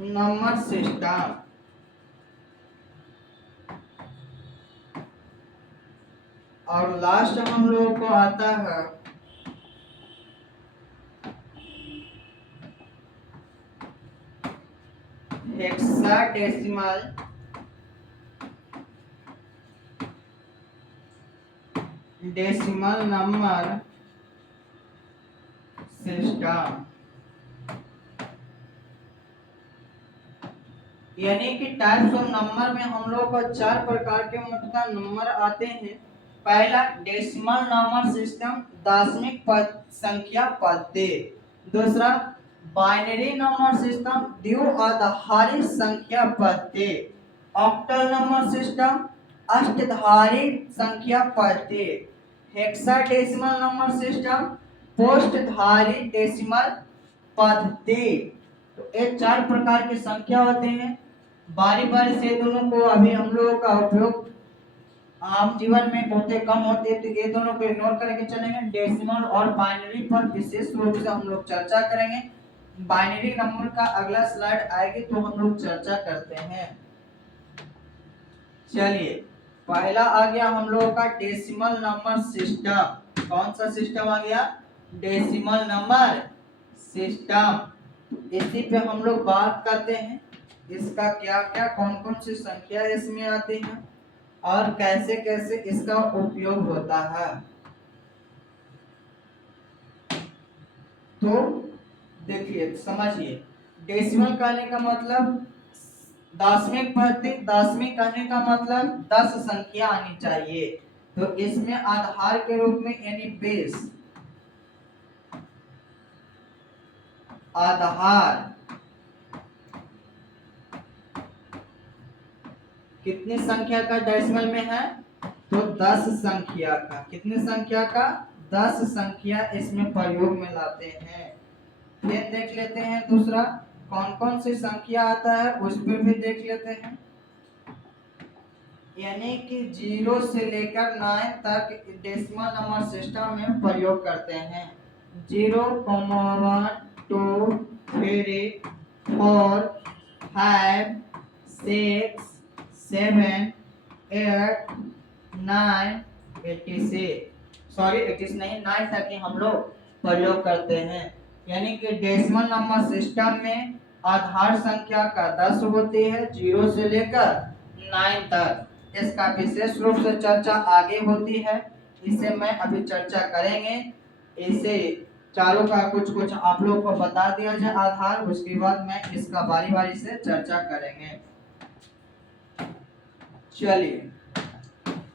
नंबर सिस्टम। और लास्ट हम लोगों को आता है हेक्साडेसिमल नंबर सिस्टम। यानी कि टाइप्स ऑफ नंबर में हम लोग को 4 प्रकार के मुख्यतः नंबर आते हैं। पहला डेसिमल नंबर सिस्टम, दशमिक संख्या पद्धति। दूसरा बाइनरी नंबर सिस्टम, द्विआधारी संख्या पद्धति। ऑक्टल नंबर सिस्टम, अष्टधारी संख्या पद्धति। हेक्साडेसिमल नंबर सिस्टम, पोस्टधारी डेसिमल पद्धति। तो ये 4 प्रकार की संख्या होते हैं। बारी बारी से दोनों को अभी हम लोगों का उपयोग आम जीवन में बहुत कम होते हैं, तो ये दोनों को इग्नोर करके चलेंगे। डेसिमल और बाइनरी पर विशेष रूप से हम लोग चर्चा करेंगे। बाइनरी नंबर का अगला स्लाइड आएगी तो हम लोग चर्चा करते हैं। चलिए, पहला आ गया हम लोगों का डेसिमल नंबर सिस्टम। कौन सा सिस्टम आ गया? Decimal number system. इसी पे हम लोग बात करते हैं, इसका क्या क्या कौन कौन सी संख्या इसमें आती है और कैसे कैसे इसका उपयोग होता है। तो देखिए, समझिए, डेसिमल कहने का मतलब दशमिक पद्धति, दशमिक कहने का मतलब 10 संख्या आनी चाहिए। तो इसमें आधार के रूप में यानी बेस, आधार कितनी संख्या का डेसिमल में है? तो 10 संख्या का। कितनी संख्या का? 10 संख्या इसमें प्रयोग में लाते हैं। फिर देख लेते हैं दूसरा कौन कौन सी संख्या आता है, उस पर भी देख लेते हैं। यानी कि 0 से लेकर 9 तक डेसिमल नंबर सिस्टम में प्रयोग करते हैं। 0, 1, 2, 3, 4, 5, 6, 7, 8, 9, 86 नहीं, 9 तक ही हम लोग प्रयोग करते हैं। यानी कि डेसिमल नंबर सिस्टम में आधार संख्या का 10 होती है, 0 से लेकर 9 तक। इसका विशेष रूप से चर्चा आगे होती है, इसे मैं अभी चर्चा करेंगे। इसे चारों का कुछ कुछ आप लोगों को बता दिया जाए आधार, उसके बाद मैं इसका बारी बारी से चर्चा करेंगे। चलिए,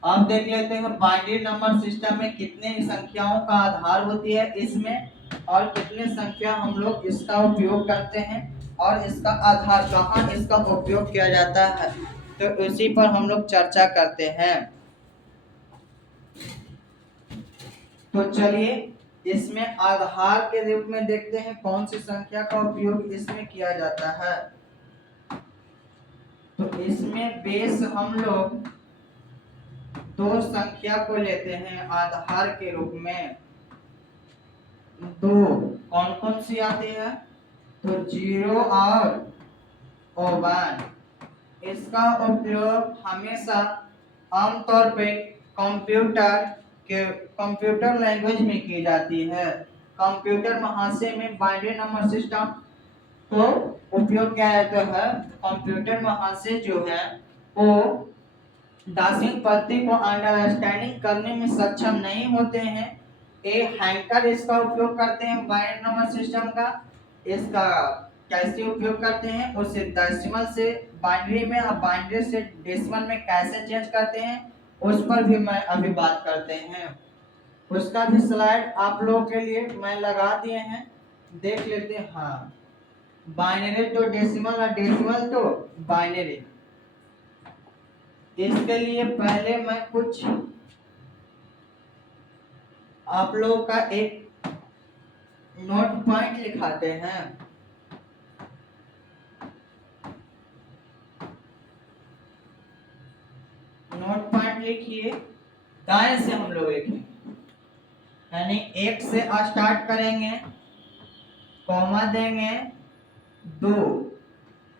अब देख लेते हैं बाइनरी नंबर सिस्टम में कितने संख्याओं का आधार होती है इसमें, और कितने संख्या हम लोग इसका उपयोग करते हैं, और इसका आधार कहाँ इसका उपयोग किया जाता है, तो उसी पर हम लोग चर्चा करते हैं। तो चलिए, इसमें आधार के रूप में देखते हैं कौन सी संख्या का उपयोग इसमें किया जाता है। तो इसमें बेस हम लोग 2 संख्या को लेते हैं आधार के रूप में। 2 कौन कौन सी आती है? तो 0 और 1। इसका उपयोग हमेशा आमतौर पे कंप्यूटर लैंग्वेज में की जाती है। कंप्यूटर महाशय में बाइनरी नंबर सिस्टम को उपयोग किया जाता है। कंप्यूटर महाशय जो है वो दशमिक पद्धति को अंडरस्टैंडिंग करने में सक्षम नहीं होते हैं। ये हैकर इसका उपयोग करते हैं बाइनरी नंबर सिस्टम का। इसका कैसे उपयोग करते हैं, उसे डेसिमल से बाइनरी में और बाइनरी से डेसिमल में कैसे चेंज करते हैं, उस पर भी मैं अभी बात करते हैं। उसका भी स्लाइड आप लोगों के लिए मैं लगा दिए हैं, देख लेते हैं। हाँ, बाइनरी तो डेसिमल और डेसिमल तो बाइनरी। इसके लिए पहले मैं कुछ आप लोगों का एक नोट पॉइंट लिखाते हैं। नोट पॉइंट लिखिए, दाएं से हम लोग लिखेंगे, यानी एक से स्टार्ट करेंगे, कॉमा देंगे, दो,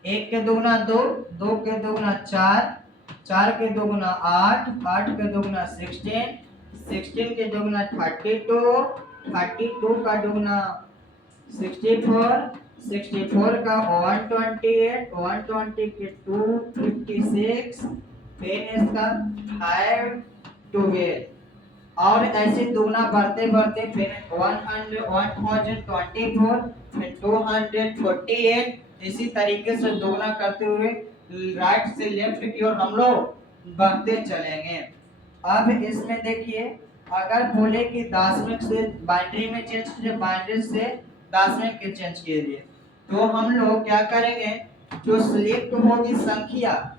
एक के दोगुना दो, दो के दोगुना चार, चार के दोगुना आठ, आठ के दोगुना 16, 16 के दोगुना 32, 32 का दोगुना 64, 64 का 128, 120 के 256, फिर इसका 512, और ऐसे दोगुना बढ़ते बढ़ते फिर 1024, फिर 248, इसी तरीके से दोगुना करते हुए राइट से लेफ्ट की ओर हम लोग बढ़ते चलेंगे। अब इसमें देखिए, अगर बोले कि दशमिक से बाइनरी में चेंज कीजिए, बाइनरी से दशमिक के चेंज कीजिए, तो हम लोग क्या करेंगे, जो सिलेक्ट होगी संख्या,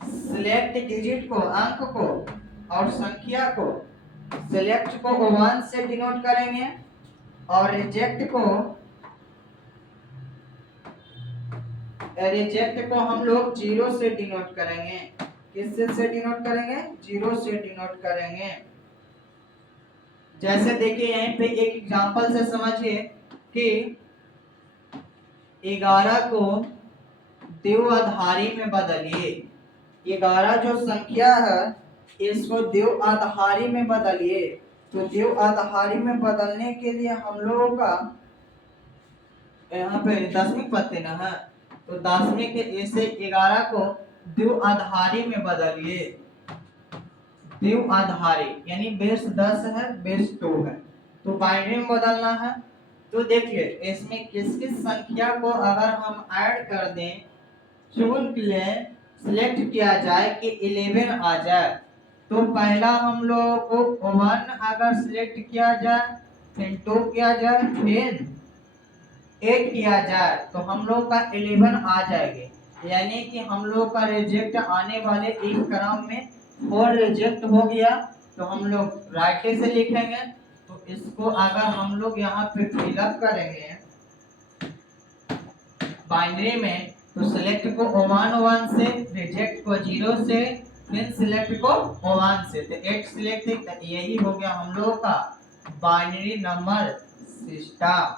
सिलेक्ट डिजिट को, अंक को और संख्या को, सिलेक्ट को 1 से डिनोट करेंगे और रिजेक्ट को हम लोग 0 से डिनोट करेंगे। किससे से डिनोट करेंगे? 0 से डिनोट करेंगे। जैसे देखिए यहीं पे एक एग्जांपल से समझिए कि 11 को द्विआधारी में बदलिए। 11 जो संख्या है इसको द्विआधारी में बदलिए। तो द्विआधारी में बदलने के लिए हम लोगों का यहाँ पे दशमिक पत्ते ना है, तो दशमिक के ऐसे 11 को द्विआधारी में बदलिए। द्विआधारी यानी बेस 10 है, बेस 2 है, तो बाइनरी में बदलना है। तो देखिए इसमें किस किस संख्या को अगर हम ऐड कर दें, चुन लें, सिलेक्ट किया जाए कि 11 आ जाए, तो पहला हम लोग को 1 अगर सिलेक्ट किया जाए, फिर 2 किया जाए, फिर 8 किया जाए, तो हम लोग का 11 आ जाएंगे। यानी कि हम लोग का रिजेक्ट आने वाले एक क्रम में 4 रिजेक्ट हो गया, तो हम लोग राइट से लिखेंगे। तो इसको अगर हम लोग यहाँ पे फिलअप करेंगे बाइनरी में, तो सिलेक्ट को 1 से, रिजेक्ट को 0 से, फिर सिलेक्ट को 1 से, तो 8 सिलेक्ट, यही हो गया हम लोगों का बाइनरी नंबर सिस्टम।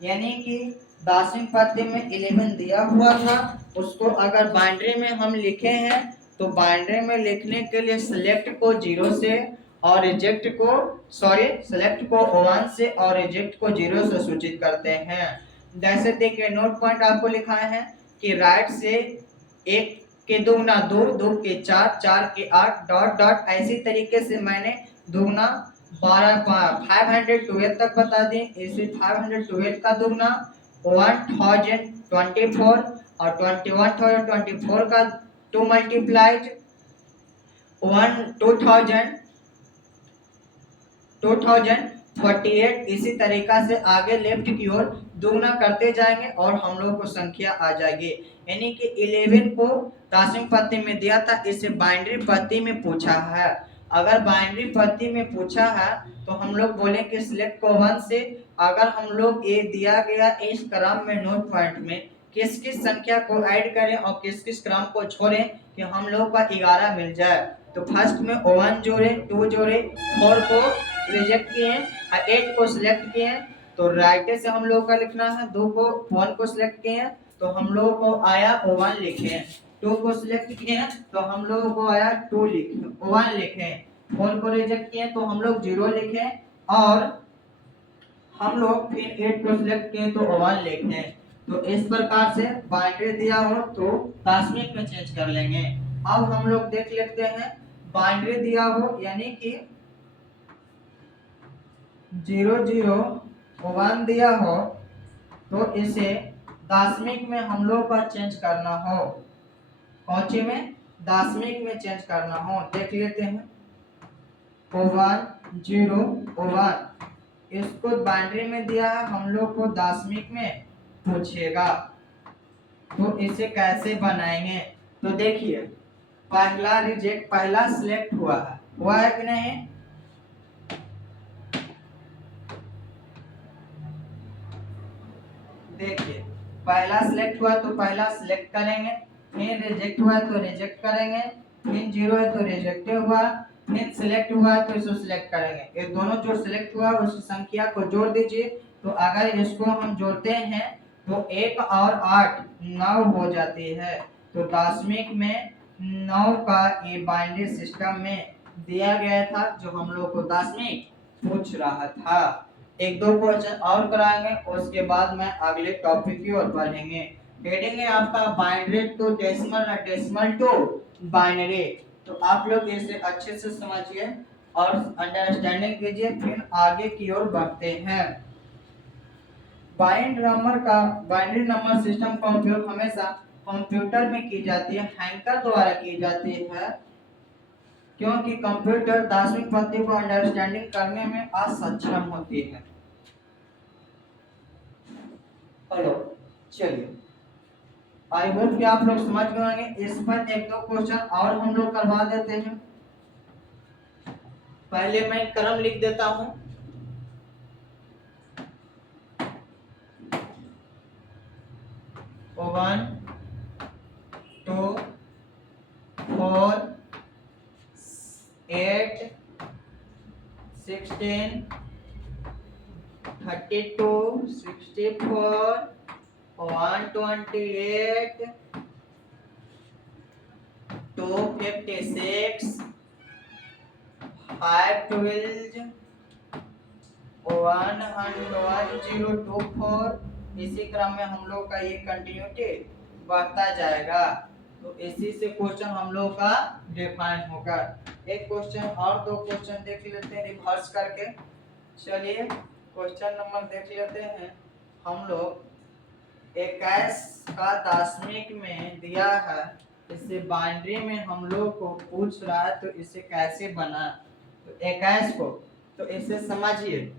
यानी कि दशमिक पत्ते में 11 दिया हुआ था, उसको अगर बाइनरी में हम लिखे हैं, तो बाइनरी में लिखने के लिए सिलेक्ट को 0 से और रिजेक्ट को सिलेक्ट को 1 से और रिजेक्ट को 0 से सूचित करते हैं। जैसे देखिए नोट पॉइंट आपको लिखाए हैं कि राइट से 1 के दोगुना 2, 2 के 4, 4 के 8 डॉट डॉट, ऐसी तरीके से मैंने दोगुना 512 तक बता दी। इसे 512 का दोगुना 1024 और 21,024 का 2 मल्टीप्लाइड 2048, इसी तरीका से आगे लेफ्ट की ओर दोगुना करते जाएंगे और हम लोग को संख्या आ जाएगी। यानी कि 11 को दशमिक पत्ती में दिया था, इसे बाइनरी पत्ती में पूछा है। अगर बाइनरी पत्ती में पूछा है तो हम लोग बोले कि सिलेक्ट को 1 से, अगर हम लोग ये दिया गया इस क्रम में नोट पॉइंट में किस किस संख्या को ऐड करें और किस किस क्रम को छोड़ें कि हम लोग का 11 मिल जाए, तो फर्स्ट में 1 जोड़े, 2 जोड़े, 4 को रिजेक्ट किए और 8 को सिलेक्ट किए, तो राइट से हम लोग का लिखना है। 2 को 1 को सिलेक्ट किए तो हम लोग को आया 1 लिखे, 2 को सिलेक्ट किए तो हम लोग को आया 2 लिखे, 1 लिखे, 4 को रिजेक्ट किए तो हम लोग 0 लिखे, और हम लोग फिर 8 को सिलेक्ट किए तो 1 लिखे। तो इस प्रकार से बाइनरी दिया हो तो दशमिक में चेंज कर लेंगे। अब हम लोग देख लेते हैं बाइनरी दिया हो, यानी कि 0 0 1 दिया हो, तो इसे दशमिक में हम लोग का चेंज करना हो, कौन में? दशमिक में चेंज करना हो। देख लेते हैं 1 0 1, इसको बाइनरी में दिया है, हम लोग को दशमिक में पूछेगा, तो इसे कैसे बनाएंगे? तो देखिए पहला सिलेक्ट हुआ है कि नहीं? देखिए पहला सिलेक्ट हुआ तो पहला सिलेक्ट करेंगे, फिर रिजेक्ट हुआ तो रिजेक्ट करेंगे, फिर जीरो है तो रिजेक्ट हुआ, फिर सिलेक्ट हुआ तो इसको सिलेक्ट करेंगे। ये दोनों जो सिलेक्ट हुआ उस संख्या को जोड़ दीजिए। तो अगर इसको हम जोड़ते हैं तो 1 और 8 9 हो जाती है। तो दशमिक में 9 का ये बाइनरी सिस्टम में दिया गया था जो हम लोग को दशमिक पूछ रहा था। एक दो क्वेश्चन और कराएंगे, उसके बाद मैं अगले टॉपिक की ओर बढ़ेंगे। हेडिंग है आपका बाइनरी टू डेसिमल या डेसिमल टू बाइनरी। तो आप लोग इसे अच्छे से समझिए और अंडरस्टैंडिंग कीजिए, फिर आगे की ओर बढ़ते हैं। बाइनरी नंबर सिस्टम का उपयोग हमेशा कंप्यूटर में की जाती है, हैकर द्वारा की जाती है, क्योंकि कंप्यूटर दशमिक पद्धति को अंडरस्टैंडिंग करने में असक्षम होती है। हेलो, चलिए आई होप कि आप लोग समझ गए होंगे। इस पर एक दो क्वेश्चन और हम लोग करवा देते हैं। पहले मैं क्रम लिख देता हूं। वन 2 4 8 16 32 64 128 256 512 1024। इसी क्रम में हम लोग का ये कंटिन्यूटी बढ़ता जाएगा। तो इसी से क्वेश्चन हम लोग का डिफाइन होगा। एक क्वेश्चन और दो क्वेश्चन देख लेते हैं रिवर्स करके। चलिए क्वेश्चन नंबर देख लेते हैं हम लोग। 21 का दशमिक में दिया है, इसे बाइनरी में हम लोग को पूछ रहा है, तो इसे कैसे बना। तो 21 को तो इसे समझिए,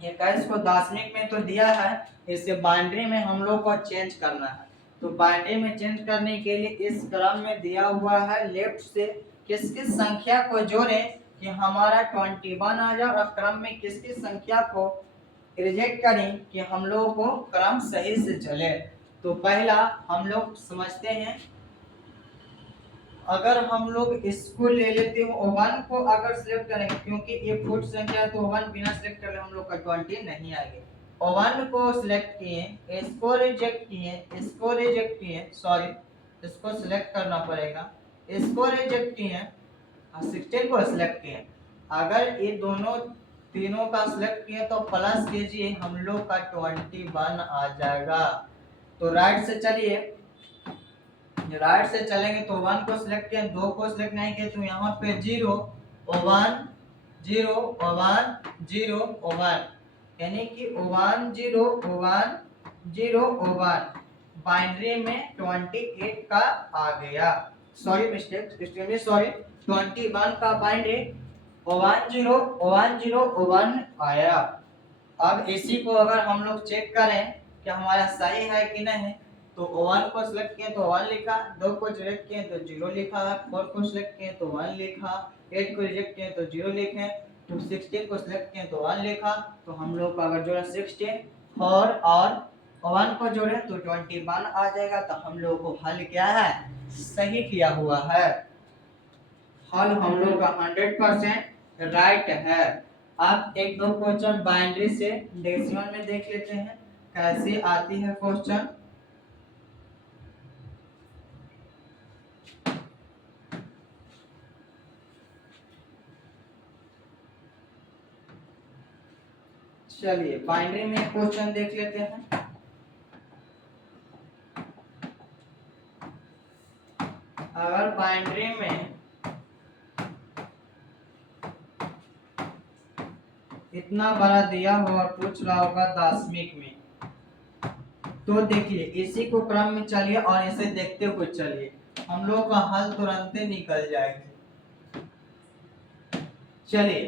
21 को दशमिक में तो दिया है, इसे बाइनरी में हम लोग को चेंज करना है। तो बाइनरी में चेंज करने के लिए इस क्रम में दिया हुआ है, लेफ्ट से किस किस संख्या को जोड़ें कि हमारा 21 आ जाए, और क्रम में किस किस संख्या को रिजेक्ट करें कि हम लोगों को क्रम सही से चले। तो पहला हम लोग समझते हैं, अगर हम लोग इसको ले लेते हो 1 को अगर सिलेक्ट करेंगे, क्योंकि ये फुट संख्या है तो 1 बिना सिलेक्ट करे हम लोग का 20 नहीं आएगा। 1 को सिलेक्ट किए, इसको रिजेक्ट किए, इसको रिजेक्ट किए, सॉरी इसको सिलेक्ट करना पड़ेगा, इसको रिजेक्ट किए, 16 को सिलेक्ट किए। अगर ये दोनों तीनों का सिलेक्ट किए तो प्लस कीजिए, हम लोग का 21 आ जाएगा। तो राइट से चलिए, राइट से चलेंगे तो 1 को सिलेक्ट किया, 2 को सिलेक्ट नहीं किया, तो यहाँ पे 0 1 0 1 0 1, यानी कि 1 0 1 0 1 बाइनरी में 28 का आ गया। सॉरी मिस्टेक, एक्सट्रीमली सॉरी, 21 का बाइनरी 1 0 1 0 1 आया। अब इसी को अगर हम लोग चेक करें कि हमारा सही है कि नहीं, तो 1 को सिलेक्ट किए तो 1 लिखा, 2 को सिलेक्ट किए तो 0 लिखा, 4 को सिलेक्ट किए तो 1 लिखा, 8 को रिजेक्ट किए तो 0 लिखे, तो 16 को सिलेक्ट किए तो 1 लिखा। तो हम लोग का अगर जोड़ा 16 4 और 1 को जोड़े तो 21 आ जाएगा। तो हम लोग को हल क्या है, सही किया हुआ है। हल हम लोग का 100% राइट है। आप एक दो क्वेश्चन बाइनरी से डेसिमल में देख लेते हैं कैसे आती है क्वेश्चन। चलिए बाइनरी में क्वेश्चन देख लेते हैं। अगर बाइनरी में इतना बड़ा दिया हो और पूछ रहा होगा दशमिक में, तो देखिए इसी को क्रम में चलिए और इसे देखते हुए चलिए, हम लोग का हल तुरंत निकल जाएगा। चलिए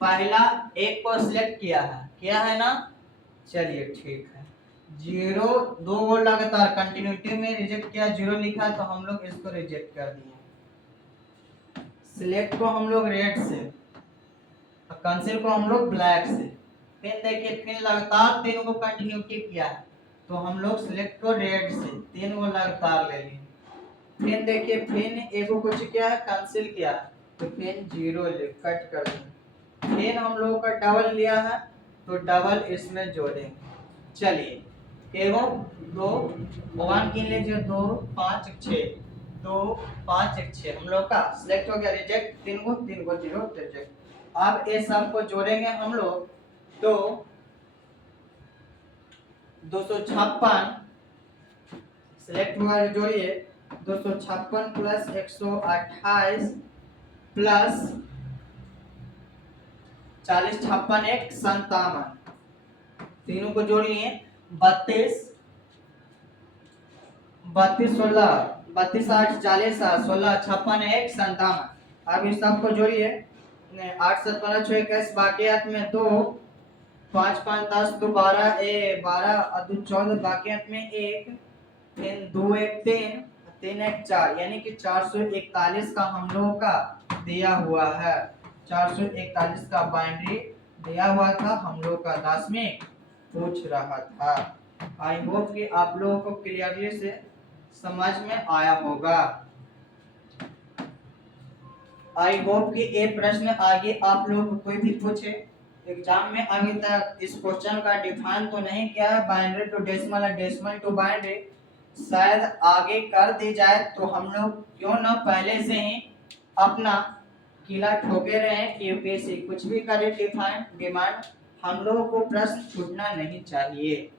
पहला 1 को सिलेक्ट किया है ना, चलिए ठीक है। 0 2 वो लगातार कंटिन्यूटी में रिजेक्ट किया, 0 लिखा, तो हम लोग इसको रिजेक्ट कर दिए। सिलेक्ट को हम लोग रेड से, कैंसिल को हम लोग ब्लैक से। फिर देखिए फिर लगातार तीनों को कंटिन्यूटी किया है, तो हम लोग सिलेक्ट को रेड से 3 वो लगातार ले लिए। फिर देखिए फिर एगो कुछ क्या है कैंसिल किया तो फिर 0 ले कट कर दें। फिर हम लोगों का डबल लिया है तो डबल इसमें जोड़ेंगे। चलिए एगो 2 वन गिन लीजिए 2 5 6 2 5 6 हम लोग का सिलेक्ट हो गया रिजेक्ट 3 को 0 रिजेक्ट। अब ये सब को जोड़ेंगे हम लोग तो 256 सिलेक्ट हुआ है जोड़िए 256 प्लस 128 प्लस 40 56 1 57 तीनों को जोड़ लिए 32 32 16 32 8 40 16 56 1 57। अब इस सब को जोड़िए 8 7 15 6 21 बाकी हाथ में 2 5 5 10 तो 12 12 और 2 14 बाकी हाथ में 1 3 2 1 3 3 1 4 यानी कि 441 का हम लोगों का दिया हुआ है। 441 का बाइनरी दिया हुआ था हम लोग का 10 में पूछ रहा था। आई होप कि आप लोगों को क्लियरली से समझ में आया होगा। आई होप कि ये प्रश्न आगे आप लोग कोई भी पूछे एग्जाम में अभी तक इस क्वेश्चन का डिफाइन तो नहीं किया है बाइनरी टू डेसिमल या डेसिमल टू बाइनरी, शायद आगे कर दी जाए तो हम लोग क्यों ना पहले से ही अपना किला ठोके रहे कि यूपीएससी कुछ भी करे डिफाइन डिमांड हम लोगों को प्रश्न छूटना नहीं चाहिए।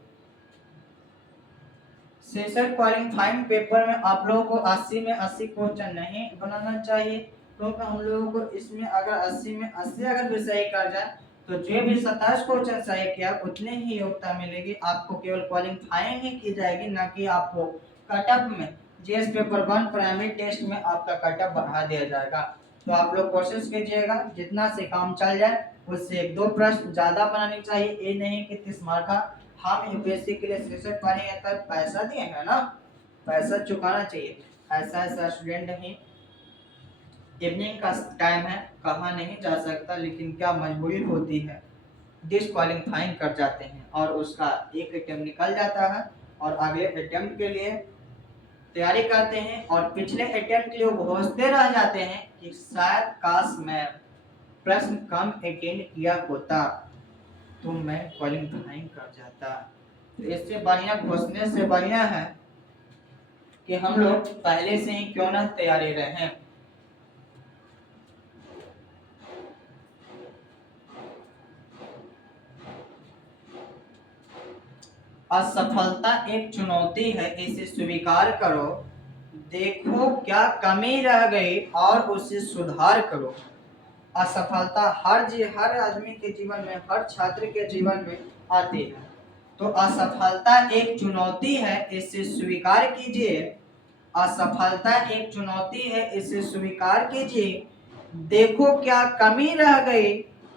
सेशन क्वालिफाइंग पेपर में आप लोगों को 80 में 80 क्वेश्चन नहीं बनाना चाहिए क्योंकि हम लोगों को इसमें अगर 80 में 80 अगर भी सही कर जाए तो जो भी 27 क्वेश्चन सही किया उतने ही योग्यता मिलेगी। आपको केवल क्वालिफाइंग ही की जाएगी ना कि आपको कटअप में जीएस पेपर 1 प्राइमरी टेस्ट में आपका कटअप बढ़ा दिया जाएगा। तो आप लोग कोशिश कीजिएगा जितना से काम चल जाए उससे 1-2 प्रश्न ज्यादा बनाने चाहिए। ये नहीं कि 30 मार्क का हम यूपीएससी के लिए 66 पढ़ेंगे तब पैसा दिए है ना, पैसा चुकाना चाहिए। ऐसा स्टूडेंट नहीं, इवनिंग का टाइम है कहाँ नहीं जा सकता लेकिन क्या मजबूरी होती है डिस्क्वालिफाइंग कर जाते हैं और उसका एक अटेम्प्ट निकल जाता है और अगले अटेम्प्ट के लिए तैयारी करते हैं और पिछले अटेम्प्ट के लिए घोषते रह जाते हैं कि शायद काश मैं प्रश्न कम अटेंड किया होता तो मैं क्वालिफाइंग कर जाता। तो इससे बढ़िया घोषणे से बढ़िया है कि हम लोग पहले से ही क्यों ना तैयारी रहें। असफलता एक चुनौती है इसे स्वीकार करो, देखो क्या कमी रह गई और उसे सुधार करो। असफलता हर आदमी के जीवन में हर छात्र के जीवन में आती है। तो असफलता एक चुनौती है इसे स्वीकार कीजिए। असफलता एक चुनौती है इसे स्वीकार कीजिए, देखो क्या कमी रह गई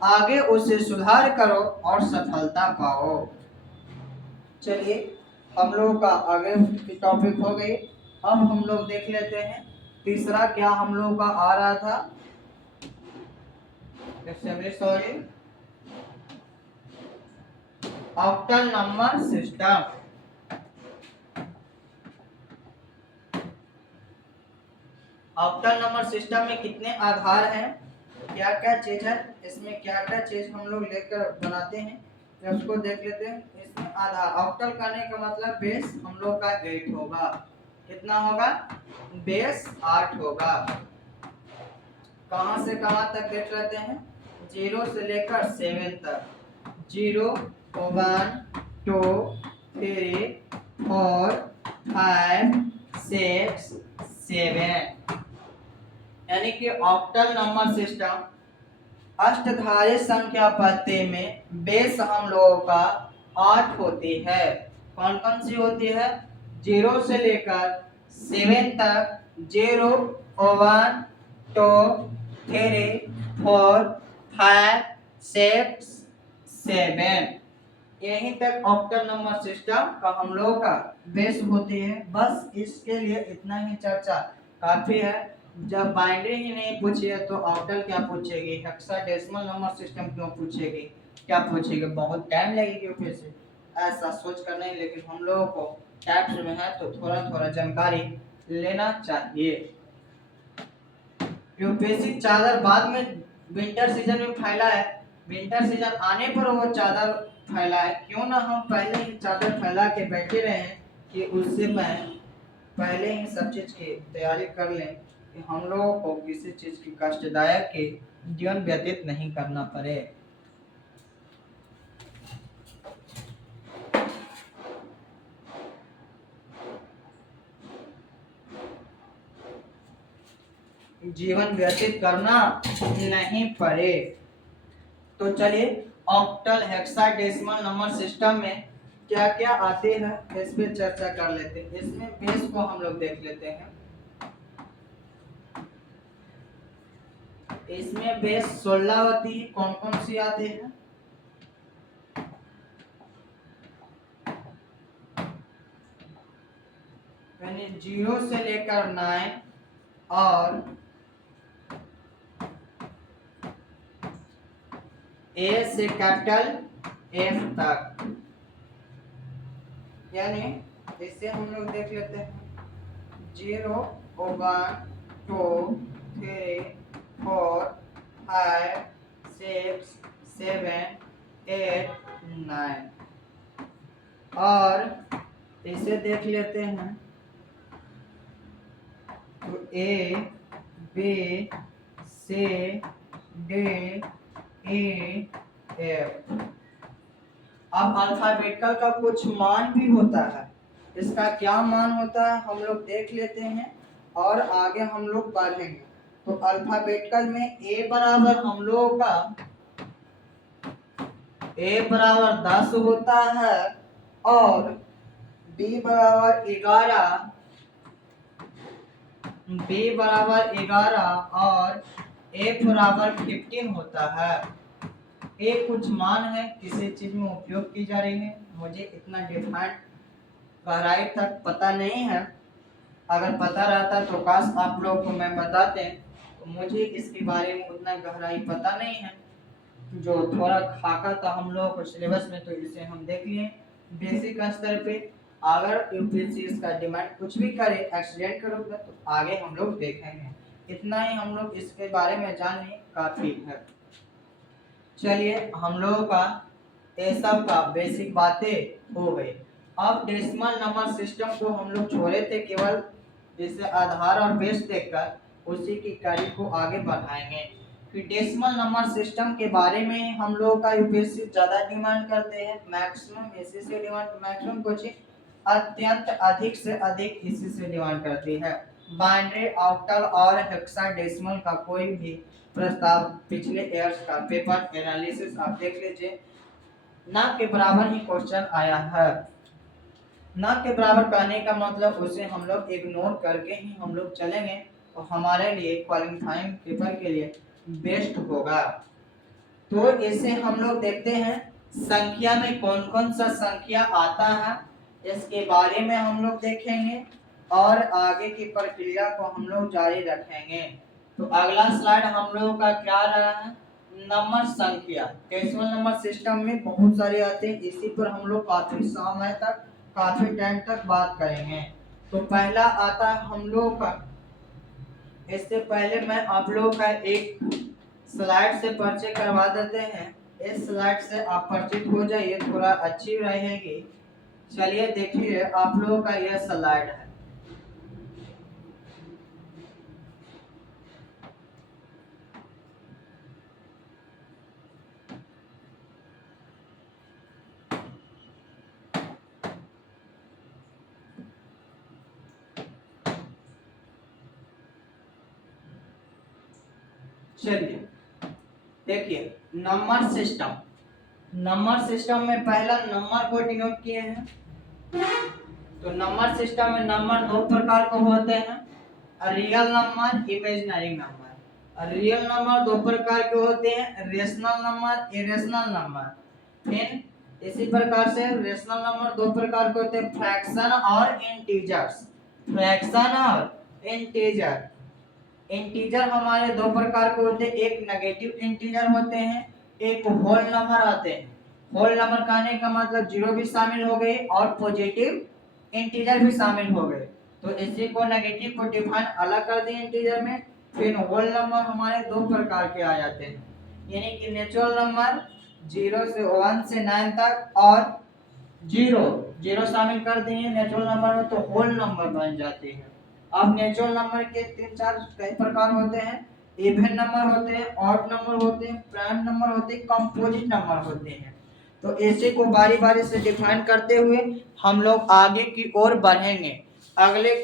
आगे उसे सुधार करो और सफलता पाओ। चलिए हम लोगों का आगे की टॉपिक हो गई। अब हम लोग देख लेते हैं तीसरा क्या हम लोगों का आ रहा था, sorry octal number system. Octal number system में कितने आधार हैं, क्या क्या चीज है, इसमें क्या क्या चीज हम लोग लेकर बनाते हैं उसको देख लेते हैं। इसमें आधार ऑक्टल करने का मतलब बेस हम लोग का 8 होगा। कितना होगा, बेस 8 होगा। कहां से कहां तक देख लेते हैं, 0 से लेकर 7 तक, 0 1 2 3 4 5 6 7 यानी कि ऑक्टल नंबर सिस्टम अष्टधारी संख्या पत्ते में बेस हम लोगों का 8 होती है। कौन कौन सी होती है, 0 से लेकर 7 तक, 0 1 2 3 4 5 6 7 यहीं तक ऑक्टल नंबर सिस्टम का हम लोगों का बेस होती है। बस इसके लिए इतना ही चर्चा काफी है। जब बाइनरी ही नहीं पूछी है तो ऑक्टल क्या पूछेगी, हेक्साडेसिमल नंबर सिस्टम क्यों पूछेगी, क्या पूछेगी, बहुत टाइम लगेगी यूपीएससी। ऐसा सोच कर नहीं, लेकिन हम लोगों को टाइप्स में है तो थोड़ा थोड़ा जानकारी लेना चाहिए। यूपीएससी चादर बाद में विंटर सीजन में फैला है, विंटर सीजन आने पर वो चादर फैला है। क्यों ना हम पहले ही चादर फैला के बैठे रहे कि उससे मैं पहले ही सब चीज की तैयारी कर लें कि हम लोगों को किसी चीज की कष्टदायक के जीवन व्यतीत नहीं करना पड़े। जीवन व्यतीत करना नहीं पड़े। तो चलिए ऑक्टल हेक्साडेसिमल नंबर सिस्टम में क्या क्या आते हैं इस पे चर्चा कर लेते हैं। इसमें बेस को हम लोग देख लेते हैं। इसमें बेस 16 होती है। कौन कौन सी आते हैं? यानी 0 से लेकर 9 और ए से कैपिटल एफ तक। यानी इसे हम लोग देख लेते हैं 0 1 2 3 4 5 6 7 8 9 और इसे देख लेते हैं तो A B C D E F. अब अल्फाबेटिकल का कुछ मान भी होता है। इसका क्या मान होता है हम लोग देख लेते हैं और आगे हम लोग बढ़ेंगे। तो अल्फाबेटिकल में ए बराबर हम लोगों का ए बराबर 10 होता है और बी बराबर 11, बी बराबर 11 और ए बराबर 15 होता है। ए कुछ मान है किसी चीज में उपयोग की जा रही है। मुझे इतना डिफाइंड गहराई तक पता नहीं है। अगर पता रहता तो काश आप लोग को मैं बताते। तो मुझे इसके बारे में उतना गहराई पता नहीं है। जो थोड़ा खाका था हम लोग को सिलेबस में, तो इसे हम देख लिए बेसिक स्तर पे। अगर यूपीएससी इसका डिमांड कुछ भी करे एक्सीडेंट करोगे तो आगे हम लोग देखेंगे। इतना ही हम लोग इसके बारे में जाने काफी है। चलिए हम लोगों का ये सब का बेसिक बातें हो गई। अब डेसिमल नंबर सिस्टम को हम लोग छोड़े थे केवल जैसे आधार और बेस देखकर उसी की कड़ी को आगे बढ़ाएंगे। फिर डेसिमल नंबर सिस्टम के बारे में हम लोग का यूपीएससी ज्यादा डिमांड करते हैं। मैक्सिमम इसी से डिमांड, मैक्सिमम कुछ अत्यंत अधिक से अधिक इसी से डिमांड करती है। बाइनरी ऑक्टल और हेक्साडेसिमल का कोई भी प्रस्ताव पिछले ईयर्स का पेपर एनालिसिस आप देख लीजिए, ना के बराबर ही क्वेश्चन आया है। ना के बराबर कहने का मतलब उसे हम लोग इग्नोर करके ही हम लोग चलेंगे तो हमारे लिए क्वालिफाइंग पेपर के लिए बेस्ट होगा। तो इसे हम लोग देखते हैं संख्या में कौन कौन सा संख्या आता है इसके बारे में हम लोग देखेंगे और आगे की प्रक्रिया को हम लोग जारी रखेंगे। तो अगला स्लाइड हम लोगों का क्या रहा है? नंबर संख्या। डेसिमल नंबर सिस्टम में बहुत सारे आते हैं, इसी पर हम लोग काफी समय तक काफी टाइम तक बात करेंगे। तो पहला आता है हम लोगों का, इससे पहले मैं आप लोगों का एक स्लाइड से परिचय करवा देते हैं। इस स्लाइड से आप परिचित हो जाइए, थोड़ा अच्छी रहेगी। चलिए देखिए आप लोगों का यह स्लाइड है। चलिए देखिए नंबर सिस्टम। नंबर सिस्टम में पहला नंबर को डिनोट किए हैं। तो नंबर सिस्टम में नंबर दो प्रकार के होते हैं, real number, imaginary number. Real number दो प्रकार के होते हैं, रेशनल नंबर, इरेशनल नंबर। फिर इसी प्रकार से रेशनल नंबर दो प्रकार के होते हैं, फ्रैक्शन और इंटीजर्स। फ्रैक्शन और इंटीजर। इंटीजर हमारे दो प्रकार के होते हैं, एक नेगेटिव इंटीजर होते हैं, एक होल नंबर आते हैं। होल नंबर कहने का मतलब जीरो भी शामिल हो गए और पॉजिटिव इंटीजर भी शामिल हो गए। तो इसी को नेगेटिव को डिफाइन अलग कर दिए इंटीजर में। फिर होल नंबर हमारे दो प्रकार के आ जाते हैं, यानी कि नेचुरल नंबर 0 से 1 से 9 तक, और जीरो जीरो शामिल कर दिए नेचुरल नंबर में तो होल नंबर बन जाते हैं। अब नेचुरल नंबर के तीन चार कई प्रकार होते हैं, इवन नंबर होते हैं, ऑड नंबर होते हैं, प्राइम नंबर होते हैं, कंपोजिट नंबर होते हैं। तो इसी को बारी बारी से डिफाइन करते हुए हम लोग आगे की ओर बढ़ेंगे, अगले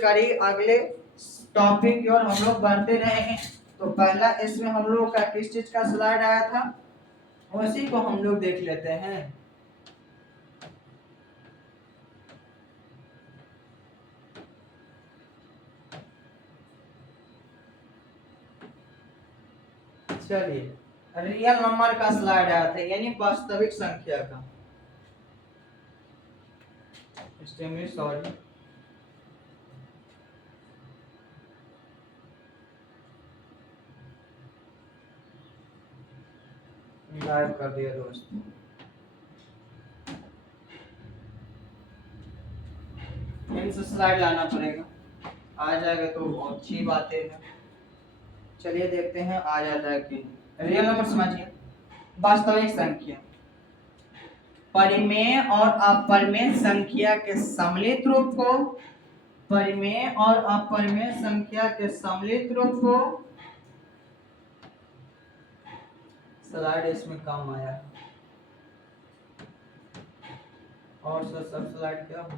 टॉपिक की ओर हम लोग बढ़ते रहेंगे। तो पहला इसमें हम लोग का किस चीज का स्लाइड आया था, उसी को हम लोग देख लेते हैं। चलिए, रियल नंबर का स्लाइड आया था, यानी वास्तविक संख्या का। सॉरी, गायब कर दिया दोस्त। इनसे स्लाइड लाना पड़ेगा, आ जाएगा तो अच्छी बातें है। चलिए देखते हैं आ जाता है कि रियल नंबर समझिए, वास्तविक संख्या परिमेय और अपरिमेय संख्या के सम्मिलित रूप को, परिमेय और अपरिमेय संख्या के सम्मिलित रूप को, स्लाइड इसमें काम आया है और सब स्लाइड क्या हो।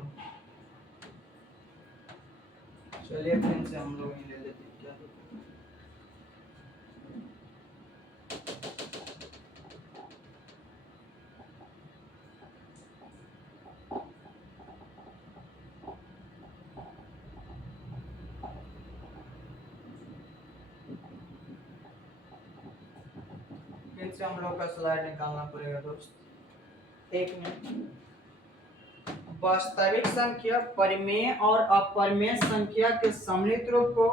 चलिए फिर से हम लोग ले लेते हैं क्या फिर से हम लोग का स्लाइड निकालना पड़ेगा दोस्त, एक मिनट। वास्तविक संख्या परिमेय और अपरिमेय संख्या के सम्मिलित रूप को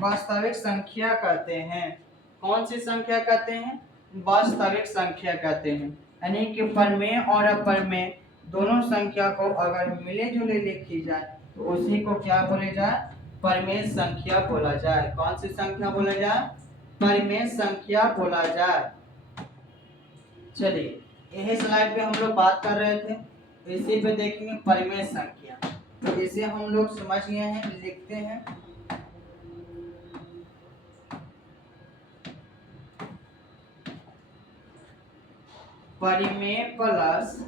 वास्तविक संख्या कहते हैं। कौन सी संख्या कहते हैं, वास्तविक संख्या कहते हैं। यानी कि परिमेय और अपरिमेय दोनों संख्या को अगर मिले जुले लिखी जाए तो उसी को क्या बोले जाए, परिमेय संख्या बोला जाए। कौन सी संख्या बोला जाए, परिमेय संख्या बोला जाए। चलिए, यही स्लाइड पे हम लोग बात कर रहे थे, इसी पे देखेंगे परिमेय संख्या। तो इसे हम लोग समझ गए हैं, लिखते हैं। परिमेय प्लस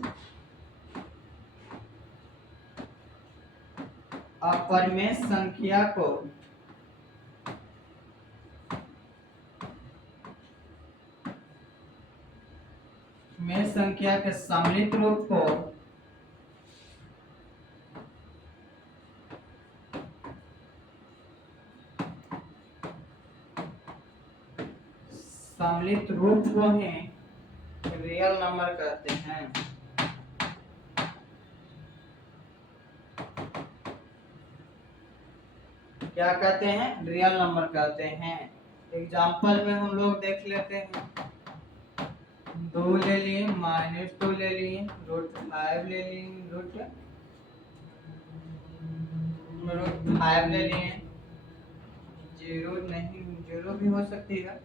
अपरिमेय संख्या को में संख्या के सम्मिलित रूप को सम्मिलित रूप को ही रियल नंबर कहते हैं। क्या कहते हैं, रियल नंबर कहते हैं। एग्जांपल में हम लोग देख लेते हैं, 2 ले लिए, -2 ले लिए, √5 ले लिए, √5 ले लिए, 0 नहीं, 0 भी हो सकती है,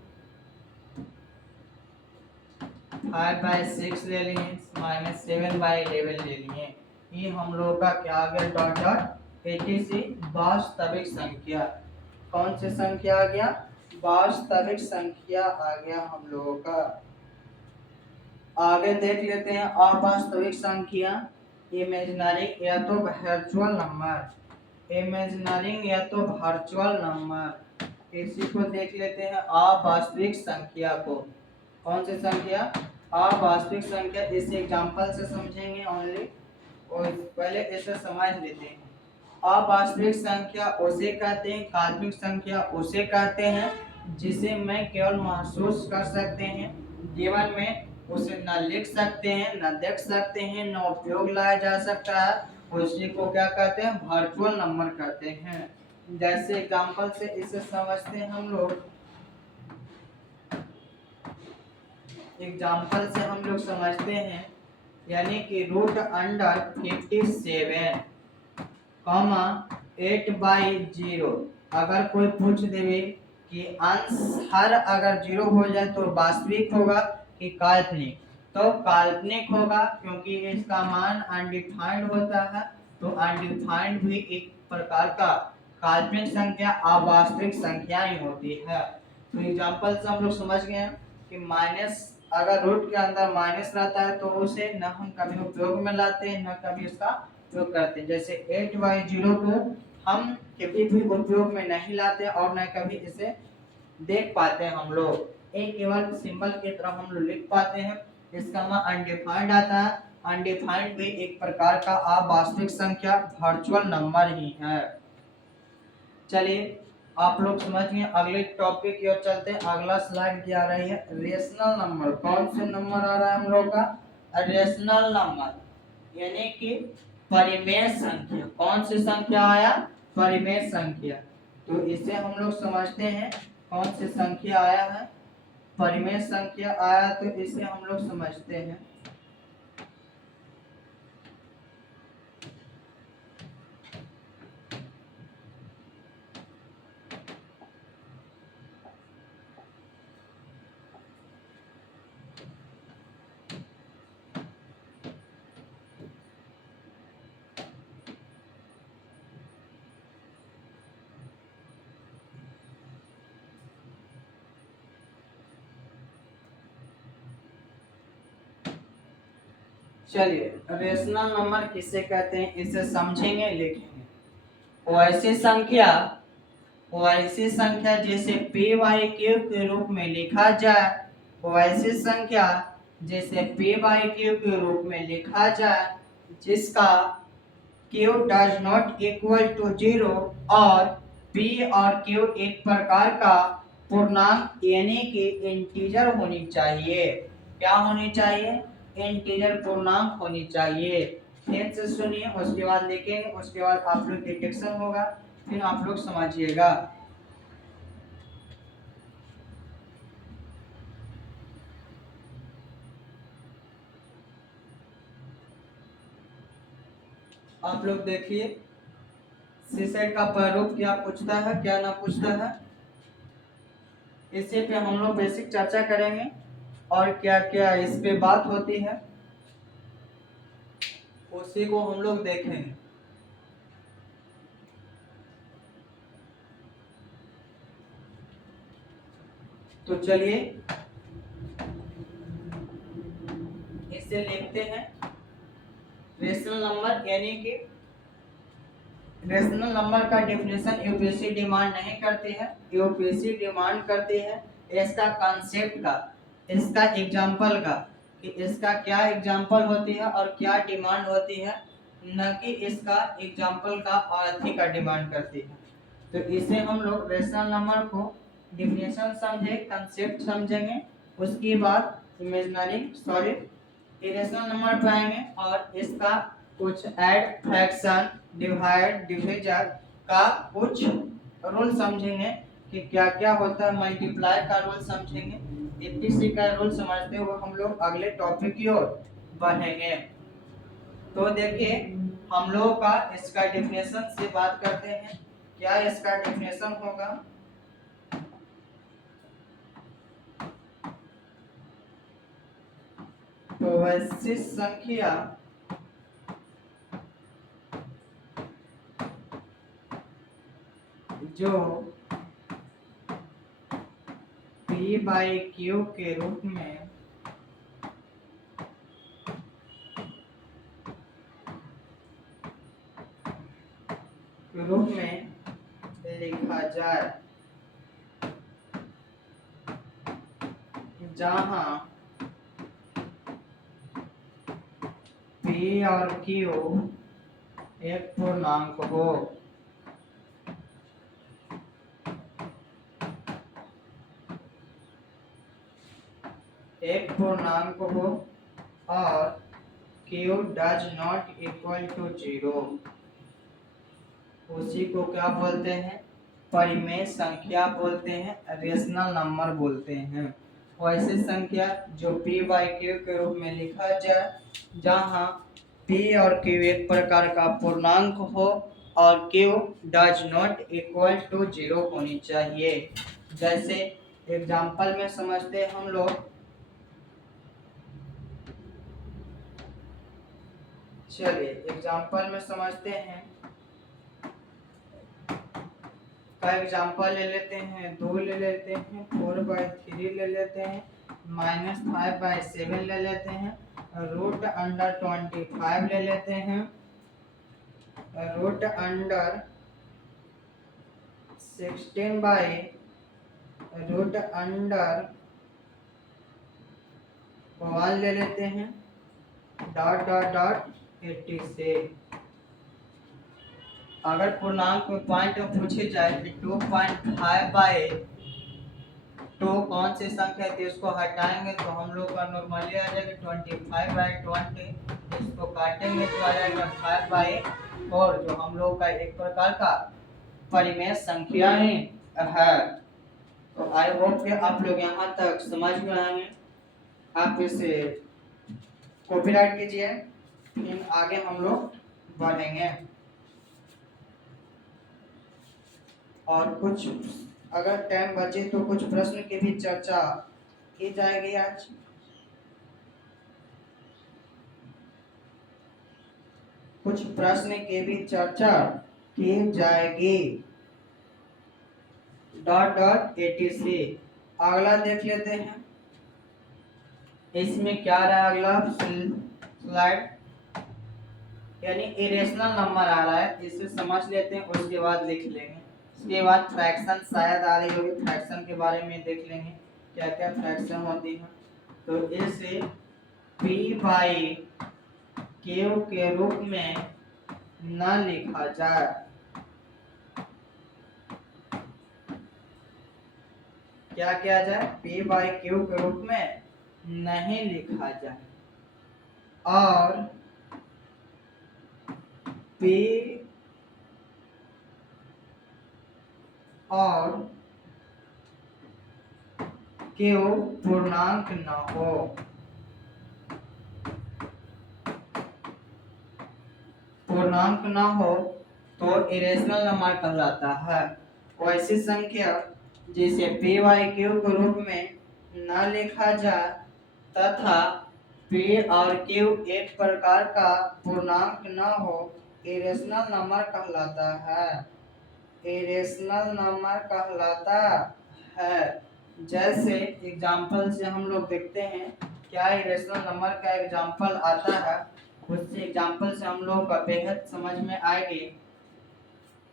5/6 ले लिए, -7/11 ले लिए। ये हम लोग का क्या आ गया, डॉट डॉट एटीसी वास्तविक संख्या। कौन सी संख्या आ गया, वास्तविक संख्या आ गया हम लोगों का। आगे देख लेते हैं अवास्तविक संख्या, इमेजिनरी या तो वर्चुअल नंबर, इमेजिनरी या तो वर्चुअल नंबर। इसी को देख लेते हैं अवास्तविक संख्या को। कौन सी संख्या, अवास्तविक संख्या। इस एग्जांपल से समझेंगे ओनली, और पहले इसे समझ लेते हैं। अवास्तविक संख्या उसे कहते हैं, काल्पनिक संख्या उसे कहते हैं जिसे मैं केवल महसूस कर सकते हैं, जीवन में उसे न लिख सकते हैं, न देख सकते हैं, न उपयोग लाया जा सकता है, उसी को क्या कहते हैं, वर्चुअल नंबर कहते हैं। जैसे एग्जांपल से इसे समझते हैं हम लोग, एग्जाम्पल से हम लोग समझते हैं यानी कि √57 कॉमा 8/0। अगर कोई पूछ देवे कि अंश हर अगर 0 हो जाए तो वास्तविक होगा कि काल्पनिक, तो काल्पनिक होगा, क्योंकि इसका मान अनडिफाइंड होता है। तो अनडिफाइंड भी एक प्रकार का काल्पनिक संख्या अवास्तविक संख्या ही होती है। तो एग्जांपल से हम लोग समझ गए हैं कि माइनस, अगर रूट के अंदर माइनस रहता है तो उसे न हम कभी उपयोग में लाते हैं, न कभी उसका उपयोग करते हैं। जैसे 8/0 को हम कभी भी उपयोग में नहीं लाते और न कभी इसे देख पाते हैं हम लोग। एक केवल सिंबल की तरह हम लोग लिख पाते हैं। इसका मान अनडिफाइंड आता है। अनडिफाइंड भी एक प्रकार का अवास्तविक संख्या वर्चुअल नंबर ही है। चलिए आप लोग समझ गए, अगले टॉपिक की ओर चलते हैं। अगला स्लाइड क्या आ रही है, रेशनल नंबर। कौन से नंबर आ रहा है हम लोग का, रेशनल नंबर यानी कि परिमेय संख्या। कौन सी संख्या आया, परिमेय संख्या। तो इसे हम लोग समझते हैं कौन सी संख्या आया है, परिमेय संख्या आया, तो इसे हम लोग समझते हैं। चलिए रेशनल नंबर किसे कहते हैं इसे समझेंगे, लिखेंगे। वैसी संख्या जैसे p/q के रूप में लिखा जाए, वैसी संख्या जैसे p/q के रूप में लिखा जाए जिसका q does not equal to 0 और p और q एक प्रकार का पूर्णांक यानी कि इंटीजर होनी चाहिए। क्या होनी चाहिए, इंटीजर पूर्णांक होनी चाहिए। फिर से सुनिए, उसके बाद देखेंगे, उसके बाद आप लोग डिटेक्शन होगा, फिर आप लोग समझिएगा। आप लोग देखिए सीसेट का प्रारूप क्या पूछता है क्या ना पूछता है, इसी पे हम लोग बेसिक चर्चा करेंगे और क्या क्या इस पे बात होती है उसी को हम लोग देखेंगे। तो चलिए इसे लिखते हैं। रेशनल नंबर यानी कि रेशनल नंबर का डेफिनेशन यूपीएससी डिमांड नहीं करती है, यूपीएससी डिमांड करती है इसका कॉन्सेप्ट का, इसका एग्जांपल का, कि इसका क्या एग्जांपल होती है और क्या डिमांड होती है, न कि इसका एग्जांपल का अर्थी का डिमांड करती है। तो इसे हम लोग रेशनल नंबर को डेफिनेशन समझे, कॉन्सेप्ट समझेंगे, उसके बाद इमेजिनरी इरेशनल नंबर पाएंगे और इसका कुछ ऐड, फ्रैक्शन, डिवाइड, डिविजन का कुछ रूल समझेंगे कि क्या क्या होता है, मल्टीप्लाई का रूल समझेंगे। एपीसी का रूल समझते हुए हम लोग अगले टॉपिक की ओर बढ़ेंगे। तो देखिए हम लोग का इसका डेफिनेशन से बात करते हैं। क्या इसका डेफिनेशन होगा, तो वैसी संख्या जो p/q के रूप में लिखा जाए, जहां p और q एक पूर्णांक हो। एक पूर्णांक हो और q does not equal to 0, उसी को क्या बोलते हैं, परिमेय संख्या बोलते हैं, रेशनल नंबर बोलते हैं। वैसी संख्या जो p बाई क्यू के रूप में लिखा जाए, जहाँ p और q एक प्रकार का पूर्णांक हो और q does not equal to 0 होनी चाहिए। जैसे एग्जाम्पल में समझते हैं हम लोग, चलिए एग्जाम्पल में समझते हैं। का एग्जाम्पल ले लेते हैं, 2 ले लेते हैं, 4/3 ले लेते हैं, -5/7 ले लेते हैं, √25 ले लेते हैं, √16/√1 ले लेते हैं, डॉट डॉट डॉट 80 से। अगर पूर्णांक में पॉइंट पूछे जाए कि 2.5/2 कौन सी संख्या थी, उसको हटाएंगे तो हम लोग का नॉर्मली आ जाएगा 25/20। इसको काटेंगे तो आ जाएगा 5/4, जो हम लोग का एक प्रकार का परिमेय संख्या ही है। तो आई होप कि आप लोग यहाँ तक समझ में आएंगे। आप इसे कॉपीराइट कीजिए, फिर आगे हम लोग बढ़ेंगे। और कुछ अगर टाइम बचे तो कुछ प्रश्न की भी चर्चा की जाएगी आज। कुछ प्रश्न की भी चर्चा की जाएगी। डॉट डॉट 80 से अगला देख लेते हैं। इसमें क्या रहा अगला स्लाइड, यानी इरेशनल नंबर आ रहा है, इसे समझ लेते हैं, उसके बाद लिख लेंगे। उसके बाद फ्रैक्शन शायद आ रही होगी, फ्रैक्शन के बारे में देख लेंगे क्या क्या फ्रैक्शन होती है। तो इसे p/q के रूप में न लिखा जाए। क्या किया जाए, p/q के रूप में नहीं लिखा जाए, और p और q पूर्णांक न हो। पूर्णांक न हो तो इरेशनल नंबर कहलाता है। वैसी संख्या जिसे p/q के रूप में न लिखा जाए तथा p और q एक प्रकार का पूर्णांक न हो, इरेशनल नंबर कहलाता है। इरेशनल नंबर कहलाता है। जैसे एग्जाम्पल से हम लोग देखते हैं क्या इरेशनल नंबर का एग्जाम्पल आता है, उससे एग्जाम्पल से हम लोग का बेहद समझ में आएगी।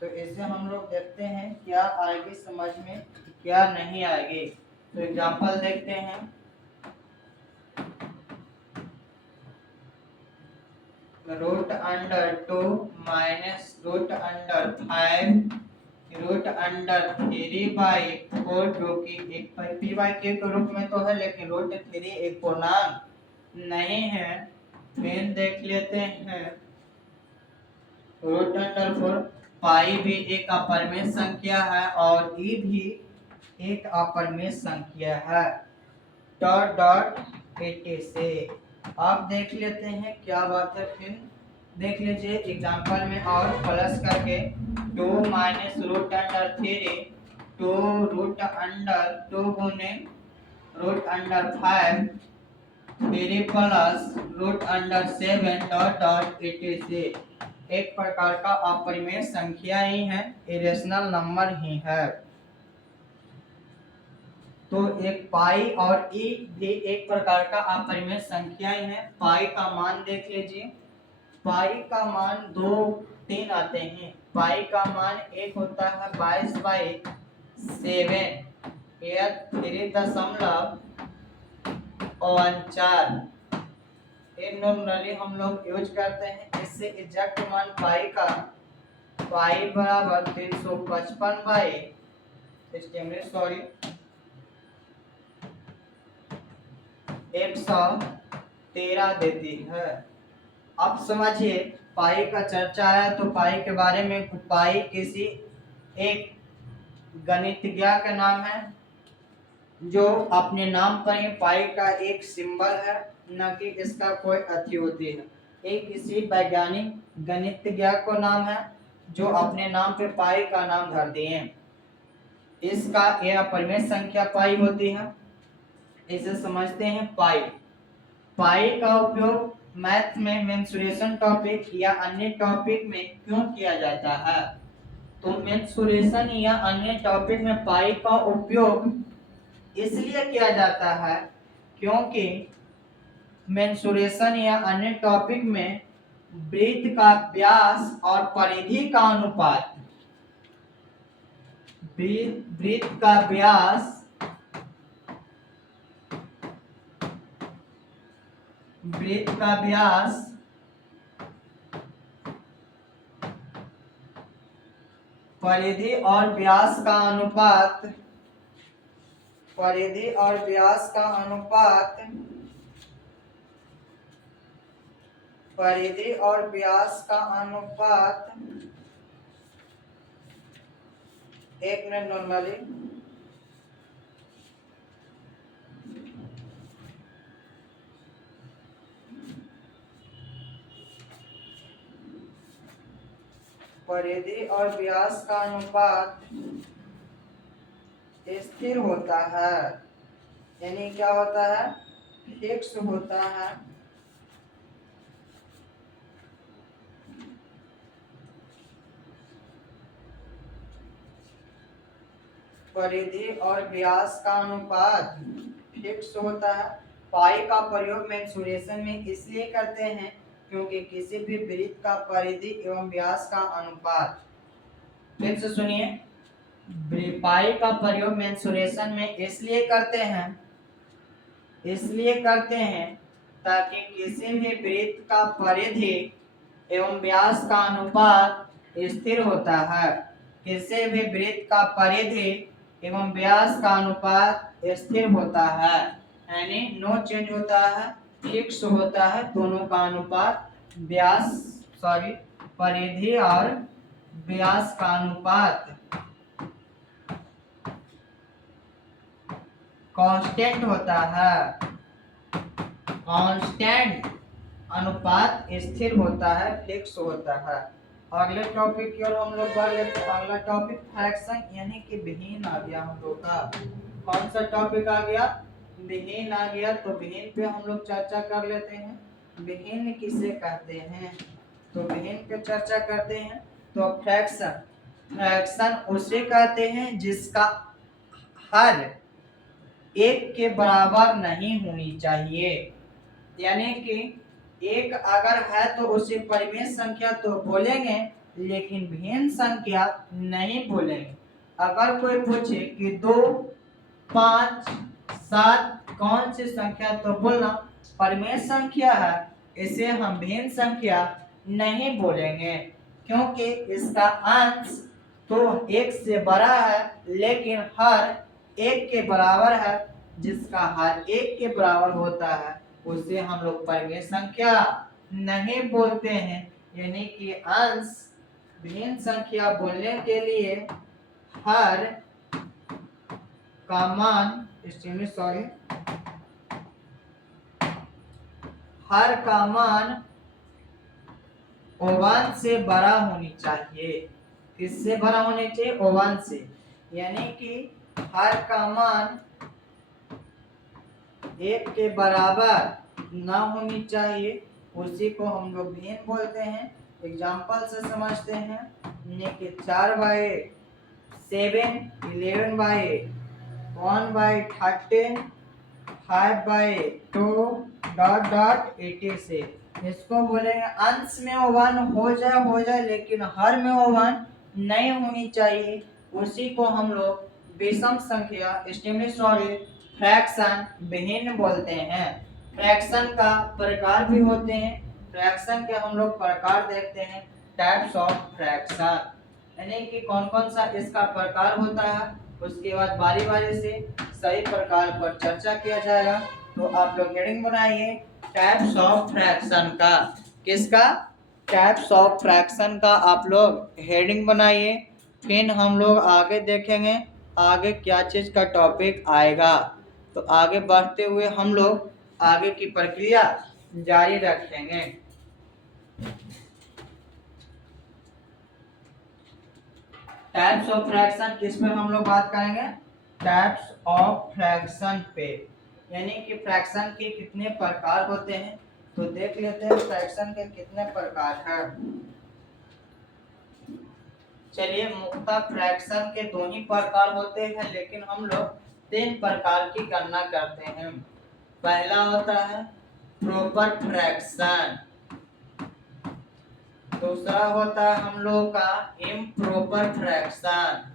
तो इसे हम लोग देखते हैं क्या आएगी समझ में, क्या नहीं आएगी। तो एग्जाम्पल देखते हैं। √2 माइनस √5 √3/4, जो कि एक p/q के रूप में तो है, लेकिन √3 एक पूर्णांक नहीं है। फिर देख लेते हैं √4, पाई भी एक अपरिमेय संख्या है और ई भी एक अपरिमेय संख्या है। डॉट डॉट 80 से आप देख लेते हैं क्या बात है। फिर देख लीजिए एग्जाम्पल में और प्लस करके 2 माइनस √3 2 गुने √5 3 प्लस √7 डॉट डॉट 80 से एक प्रकार का अपरिमेय संख्या ही है, इरेशनल नंबर ही है। तो एक पाई और ई भी एक प्रकार का अपरिमेय संख्या ही है। पाई का मान देख लीजिए, पाई का मान 2 3 आते हैं। पाई का मान एक होता है 22/7 या 3.14। एक नॉर्मली हम लोग यूज करते हैं। इससे एग्जैक्ट मान पाई का पाई बराबर 113 देती है। अब समझिए पाई का चर्चा आया तो पाई के बारे में, पाई किसी एक गणितज्ञ का नाम है जो अपने नाम पर ही पाई का एक सिंबल है, न कि इसका कोई अति होती है। एक किसी वैज्ञानिक गणितज्ञ को नाम है जो अपने नाम पे पाई का नाम धर दिए। इसका यह परिमेय संख्या पाई होती है। इसे समझते हैं पाई। पाई का उपयोग मैथ में मेंसुरेशन टॉपिक या अन्य टॉपिक में क्यों किया जाता है? तो मेंसुरेशन या अन्य टॉपिक में पाई का उपयोग इसलिए किया जाता है क्योंकि मेंसुरेशन या अन्य टॉपिक में वृत्त का व्यास और परिधि का अनुपात, वृत्त का व्यास परिधि और व्यास का अनुपात, परिधि और व्यास का अनुपात, परिधि और व्यास का अनुपात, एक मिनट नॉर्मली, परिधि और व्यास का अनुपात स्थिर होता है। यानी क्या होता है? फिक्स होता है। परिधि और व्यास का अनुपात फिक्स होता है। पाई का प्रयोग मेंसुरेशन में इसलिए करते हैं क्योंकि किसी भी वृत्त का परिधि एवं व्यास का अनुपात, फिर से सुनिए, पाई का प्रयोग मेंसुरेशन में इसलिए करते हैं ताकि किसी भी वृत्त का परिधि एवं व्यास का अनुपात स्थिर होता है। किसी भी वृत्त का परिधि एवं व्यास का अनुपात स्थिर होता है, यानी नो चेंज होता है, फिक्स होता है। दोनों का अनुपात परिधि और व्यास का अनुपात कांस्टेंट होता है। कांस्टेंट अनुपात स्थिर होता है, फिक्स होता है। अगले टॉपिक की ओर हम लोग बढ़ लेते हैं। अगला टॉपिक फ्रैक्शन यानी कि विहीन आ गया हम लोग का। कौन सा टॉपिक आ गया? विहीन आ गया। तो विहीन पे हम लोग चर्चा कर लेते हैं। विहीन किसे कहते हैं? तो विहीन पे चर्चा करते हैं। तो फ्रैक्शन उसे कहते हैं जिसका हर एक के बराबर नहीं होनी चाहिए। यानी कि एक अगर है तो उसे परिमेय संख्या तो बोलेंगे, लेकिन भिन्न संख्या नहीं बोलेंगे। अगर कोई पूछे कि 2, 5, 7 कौन सी संख्या, तो बोलना परिमेय संख्या है, इसे हम भिन्न संख्या नहीं बोलेंगे क्योंकि इसका अंश तो एक से बड़ा है लेकिन हर एक के बराबर है। जिसका हर एक के बराबर होता है उसे हम लोग परिमेय संख्या नहीं बोलते हैं। यानी कि अंश भिन्न संख्या बोलने के लिए हर का मान हर का मान 1 से बड़ा होनी चाहिए। किससे बड़ा होनी चाहिए? 1 से। यानी कि हर का मान 1 के बराबर ना होनी चाहिए, उसी को हम लोग भिन्न बोलते हैं। एग्जाम्पल से समझते हैं। 4/7, 11/8, 1/13, 5/2 ... 86। इसको बोलेंगे अंश में 1 हो जाए लेकिन हर में 1 नहीं होनी चाहिए, उसी को हम लोग विषम संख्या फ्रैक्शन विहीन बोलते हैं। फ्रैक्शन का प्रकार भी होते हैं। फ्रैक्शन के हम लोग प्रकार देखते हैं, टाइप्स ऑफ फ्रैक्शन, यानी कि कौन कौन सा इसका प्रकार होता है। उसके बाद बारी बारी से सही प्रकार पर चर्चा किया जाएगा। तो आप लोग हेडिंग बनाइए टाइप्स ऑफ फ्रैक्शन का। किसका? टाइप्स ऑफ फ्रैक्शन का आप लोग हेडिंग बनाइए। फिर हम लोग आगे देखेंगे आगे क्या चीज का टॉपिक आएगा। तो आगे बढ़ते हुए हम लोग आगे की प्रक्रिया जारी रखेंगे। टाइप्स ऑफ फ्रैक्शन किस पे हम लोग बात करेंगे? टाइप्स ऑफ फ्रैक्शन पे, यानी कि फ्रैक्शन के कितने प्रकार होते हैं। तो देख लेते हैं फ्रैक्शन के कितने प्रकार हैं। चलिए, मुख्यतः फ्रैक्शन के दो ही प्रकार होते हैं, लेकिन हम लोग 3 प्रकार की गणना करते हैं। पहला होता है प्रॉपर फ्रैक्शन, दूसरा होता है हम लोगों का इम्प्रॉपर फ्रैक्शन,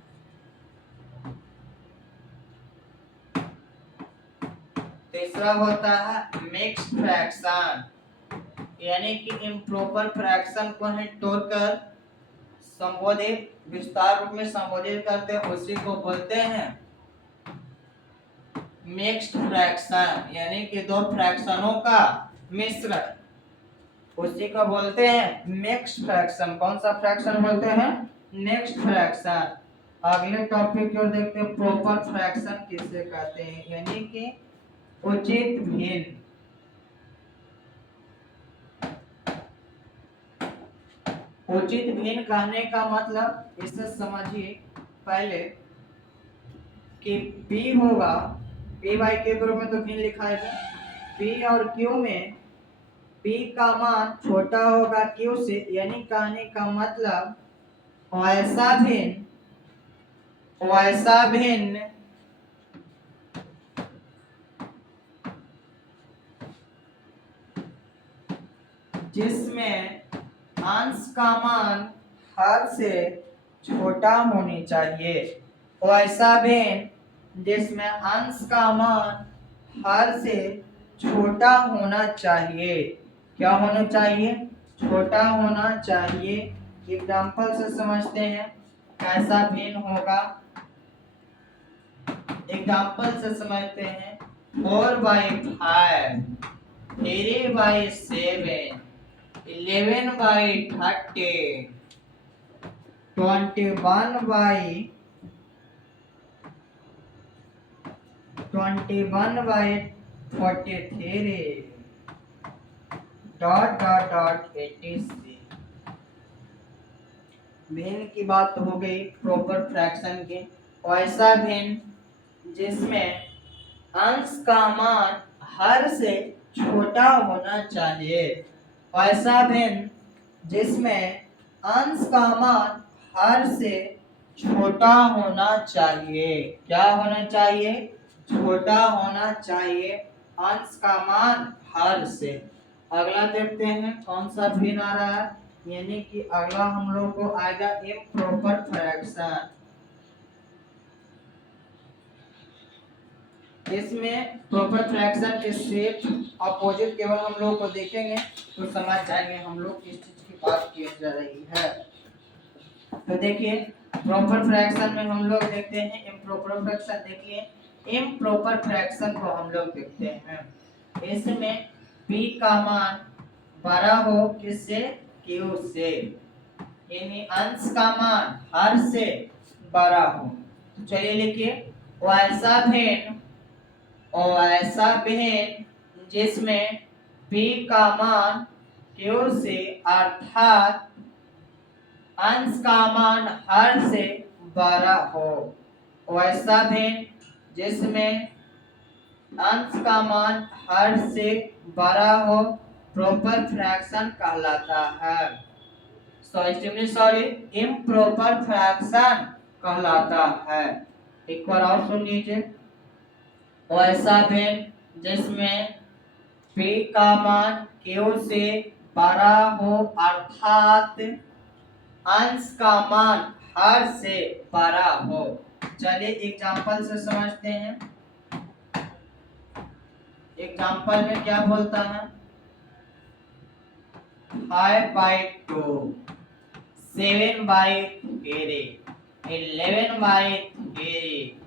तीसरा होता है मिक्स्ड फ्रैक्शन। यानी कि इम्प्रॉपर फ्रैक्शन को है तोड़कर संबोधित विस्तार रूप में संबोधित करते हैं, उसी को बोलते हैं मिक्स्ड फ्रैक्शन, यानी कि दो फ्रैक्शनों का मिश्रण, उसी को बोलते हैं मिक्स्ड फ्रैक्शन। कौन सा फ्रैक्शन बोलते हैं? Mixed fraction. अगले टॉपिक की ओर देखते हैं, प्रॉपर फ्रैक्शन किसे कहते हैं, यानी कि उचित भिन्न। उचित भिन्न कहने का मतलब इसे समझिए पहले कि P होगा, P बाई Q के रूप में तो भिन्न लिखा है। P और Q में P का मान छोटा होगा Q से, यानी कहने का मतलब वैसा भिन्न जिसमें अंश का मान हर से छोटा होनी चाहिए। वैसा भिन्न जिसमें अंश का मान हर से छोटा होना चाहिए। क्या होना चाहिए? छोटा होना चाहिए। एग्जाम्पल से समझते हैं कैसा भिन्न होगा। एग्जाम्पल से समझते हैं 4/5, 3/7, 11/30, 21/43 etc। भिन्न की बात हो गई प्रॉपर फ्रैक्शन की। ऐसा भिन्न जिसमें अंश का मान हर से छोटा होना चाहिए। ऐसा भिन्न जिसमें अंश का मान हर से छोटा होना चाहिए। क्या होना चाहिए? छोटा होना चाहिए अंश का मान हर से। अगला देखते हैं कौन सा भिन्न आ रहा है, यानी कि अगला हम लोग को आएगा इम्प्रॉपर फ्रैक्शन। इसमें प्रॉपर फ्रैक्शन के सिर्फ अपोजिट केवल हम लोग को देखेंगे तो समझ जाएंगे हम लोग किस चीज की बात की जा रही है। तो देखिए प्रॉपर फ्रैक्शन में हम लोग देखते हैं इम्प्रॉपर फ्रैक्शन। देखिए इम्प्रॉपर फ्रैक्शन को हम लोग देखते हैं, इसमें p का मान बड़ा हो किससे? q से, यानी अंश का मान हर से बड़ा हो। तो चलिए लिखिए वैसा भिन्न जिसमें p का मान q से अर्थात अंश का मान हर से बड़ा हो। वैसा भिन्न जिसमें अंश का मान हर से बड़ा हो प्रॉपर फ्रैक्शन कहलाता है। इम्प्रॉपर फ्रैक्शन कहलाता है। एक बार और सुन लीजिए, वैसा भिन्न जिसमें p का मान q से बड़ा हो अर्थात अंश का मान हर से बड़ा हो। चलिए एग्जाम्पल से समझते हैं। एग्जाम्पल में क्या बोलता है? 5/2, 7/3, 11/3,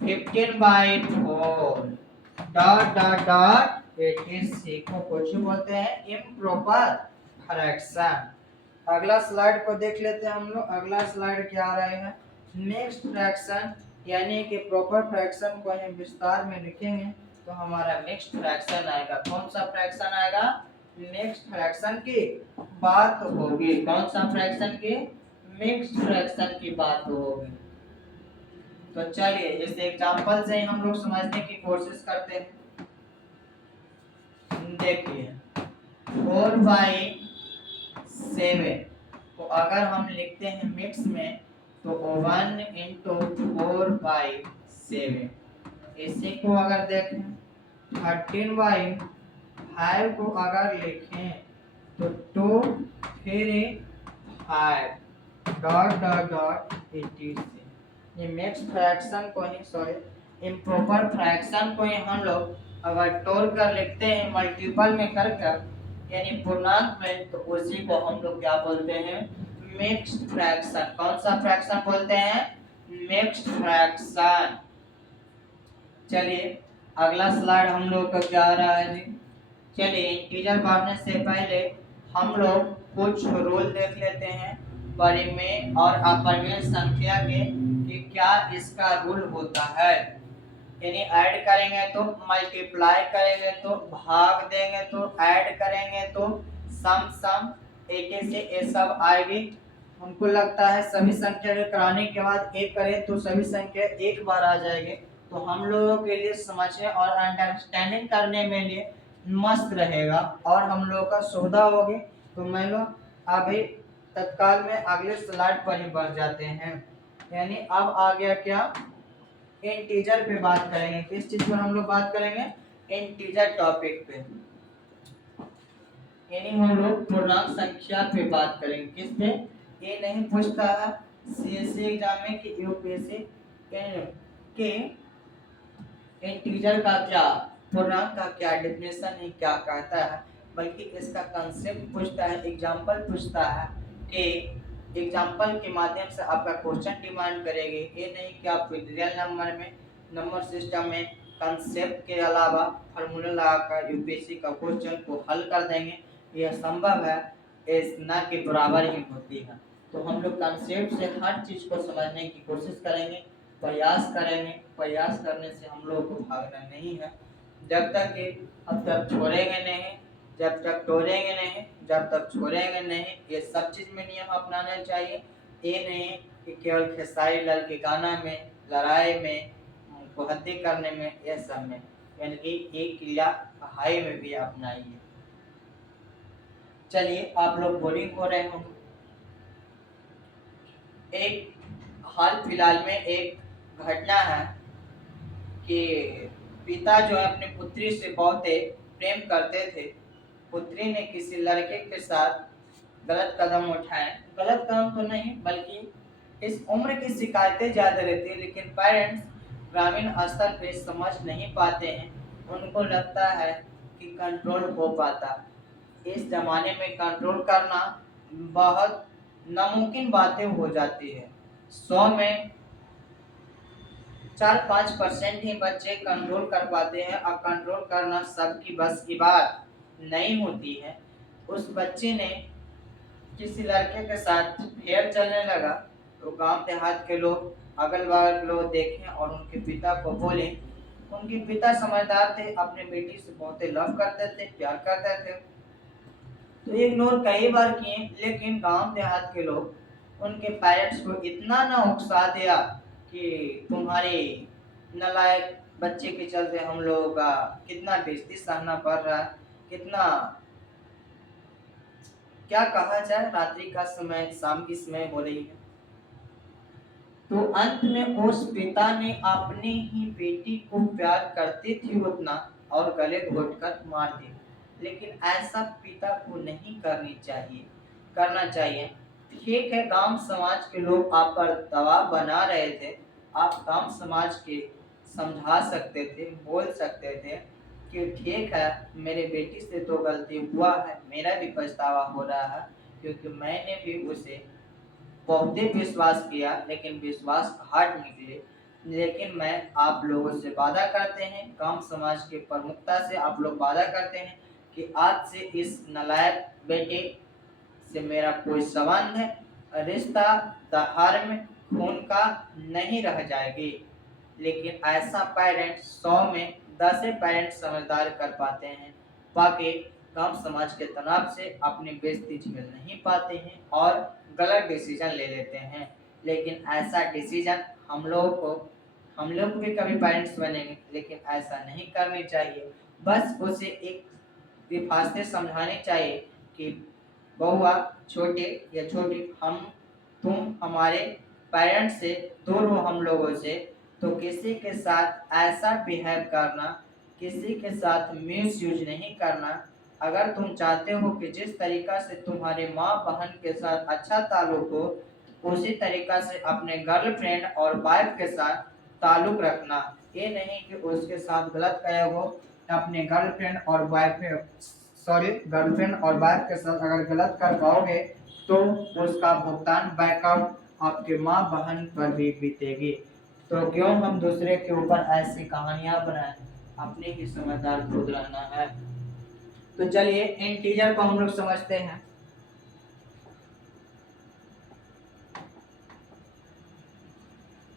15/4 etc को कुछ बोलते हैं इम्प्रॉपर फ्रैक्शन। अगला स्लाइड को देख लेते हैं हम लोग। अगला स्लाइड क्या आ रहे हैं? Mixed fraction. यानी कि प्रॉपर फ्रैक्शन को हम विस्तार में लिखेंगे तो हमारा मिक्स्ड फ्रैक्शन आएगा। कौन सा फ्रैक्शन आएगा? मिक्स्ड फ्रैक्शन की बात होगी। कौन सा फ्रैक्शन की? मिक्स्ड फ्रैक्शन की बात होगी। तो चलिए इस एग्जांपल से हम लोग समझने की कोशिश करते हैं। देखिए 4/7 को अगर हम लिखते हैं मिक्स में तो 1 इंटू 4/7। इसी को अगर देखें 13/5 को अगर लिखें तो 2 फिर 5 डॉट डॉट डॉट 86। ये मिक्स फ्रैक्शन को ही इम्प्रॉपर फ्रैक्शन को ही हम लोग अगर तोड़ कर लिखते हैं मल्टीपल में कर यानी पूर्णांक में तो उसी को हम लोग क्या बोलते हैं? Mixed fraction. कौन सा फ्रैक्शन बोलते हैं? Mixed fraction. चलिए अगला स्लाइड हम लोग का क्या आ रहा है जी? चलिए इंटीजर बढ़ने से पहले हम लोग कुछ रूल देख लेते हैं परिमेय और अपरिमेय संख्या के कि क्या इसका रूल होता है। यानी ऐड करेंगे तो मल्टीप्लाई करेंगे तो भाग देंगे तो ऐड करेंगे तो सम एक से ये सब आएगी। हमको लगता है सभी संख्या के कराने के बाद एक करें तो सभी संख्या एक बार आ जाएंगे तो हम लोगों के लिए समझने और अंडरस्टैंडिंग करने में लिए मस्त रहेगा और हम लोग का सुविधा होगी। तो मैं लोग अभी तत्काल में अगले स्लाइड पर ही बढ़ जाते हैं। यानी अब आ गया क्या? इंटीजर पे बात करेंगे। किस चीज पर हम लोग बात करेंगे? इंटीजर टॉपिक पे। यानी हम लोग पूर्णांक संख्या पे बात करेंगे। किस पे? ये नहीं पूछता है सीएससी एग्जाम में कि यूपीएससी के इंटीजर का क्या, पूर्णांक का क्या डेफिनेशन है, क्या कहता है, बल्कि इसका कंसेप्ट पूछता है, एग्जांपल पूछता है कि एग्जांपल के माध्यम से आपका क्वेश्चन डिमांड करेंगे। ये नहीं कि आप रियल नंबर में, नंबर सिस्टम में कंसेप्ट के अलावा फार्मूला लगाकर यूपीएससी का क्वेश्चन को हल कर देंगे। यह संभव है, इस ना के बराबर ही होती है। तो हम लोग कंसेप्ट से हर चीज को समझने की कोशिश करेंगे, प्रयास करेंगे। प्रयास करने से हम लोग को भागना नहीं है। जब तक कि हम तक छोड़ेंगे नहीं, जब तक तोड़ेंगे नहीं, जब तक छोड़ेंगे नहीं। ये सब चीज में नियम अपनाना चाहिए। ये नहीं कि केवल खेसारी लाल के गाना में, लड़ाई में, हत्या करने में, ये सब में, यानी कि एक क्रिया हाई में भी अपनाइए। चलिए आप लोग बोरिंग हो रहे होंगे। एक हाल फिलहाल में एक घटना है कि पिता जो है अपनी पुत्री से बहुत प्रेम करते थे। पुत्री ने किसी लड़के के साथ गलत कदम उठाए। गलत कदम तो नहीं, बल्कि इस उम्र की शिकायतें ज्यादा रहती है, लेकिन पेरेंट्स ग्रामीण स्तर पे समझ नहीं पाते हैं। उनको लगता है कि कंट्रोल हो पाता। इस जमाने में कंट्रोल करना बहुत नामुमकिन बातें हो जाती है। 100 में 4-5% ही बच्चे कंट्रोल कर पाते हैं और कंट्रोल करना सबकी बस की बात नहीं होती है। उस बच्चे ने किसी लड़के के साथ फेयर चलने लगा तो गांव देहात के लोग, अगल बगल लोग देखें और उनके पिता को बोले। उनके पिता समझदार थे, अपने बेटी से बहुत लव करते थे, प्यार करते थे, तो इग्नोर कई बार किए, लेकिन गांव देहात के लोग उनके पेरेंट्स को इतना ना उकसा दिया कि तुम्हारे नालायक बच्चे के चलते हम लोगों का कितना बेइज्जती सहना पड़ रहा है, कितना क्या कहा जाए, रात्रि का समय, शाम की समय हो रही है। तो अंत में उस पिता ने अपनी ही बेटी को प्यार करती थी उतना और गले घोटकर मार दी। लेकिन ऐसा पिता को नहीं करना चाहिए। ठीक है, गांव समाज के लोग आप पर दबाव बना रहे थे, आप गांव समाज के समझा सकते थे, बोल सकते थे कि ठीक है मेरे बेटी से तो गलती हुआ है, मेरा भी पछतावा हो रहा है, क्योंकि मैंने भी उसे बहुत ही विश्वास किया, लेकिन विश्वास घाट निकले। लेकिन मैं आप लोगों से वादा करते हैं, गांव समाज के प्रमुखता से आप लोग वादा करते हैं कि आज से इस नालायक बेटे से मेरा कोई संबंध है, रिश्ता धर्म खून का नहीं रह जाएगी। लेकिन ऐसा पेरेंट 100 में 10 पेरेंट समझदार कर पाते हैं, बाकी कम समाज के तनाव से अपनी बेइज्जती झेल नहीं पाते हैं और गलत डिसीजन ले लेते हैं। लेकिन ऐसा डिसीजन हम लोग भी कभी पेरेंट्स बनेंगे, लेकिन ऐसा नहीं करनी चाहिए। बस उसे एक विफास्ते समझाने चाहिए कि बहुआ, छोटे या छोटी, तुम हमारे पेरेंट्स से दूर हो, हम लोगों से, तो किसी के साथ ऐसा बिहेव करना, किसी के साथ मिस यूज नहीं करना। अगर तुम चाहते हो कि जिस तरीका से तुम्हारे माँ बहन के साथ अच्छा ताल्लुक हो, उसी तरीका से अपने गर्लफ्रेंड और वाइफ के साथ ताल्लुक रखना। ये नहीं कि उसके साथ गलत करे हो। अपने गर्लफ्रेंड और वाइफ के साथ अगर गलत कर पाओगे तो उसका भुगतान बैकआउट आपके माँ बहन पर भी बीतेगी। तो क्यों हम दूसरे के ऊपर ऐसी कहानियां बनाएं, अपने ही समझदार खुद रहना है। तो चलिए इंटीजर को हम लोग समझते हैं।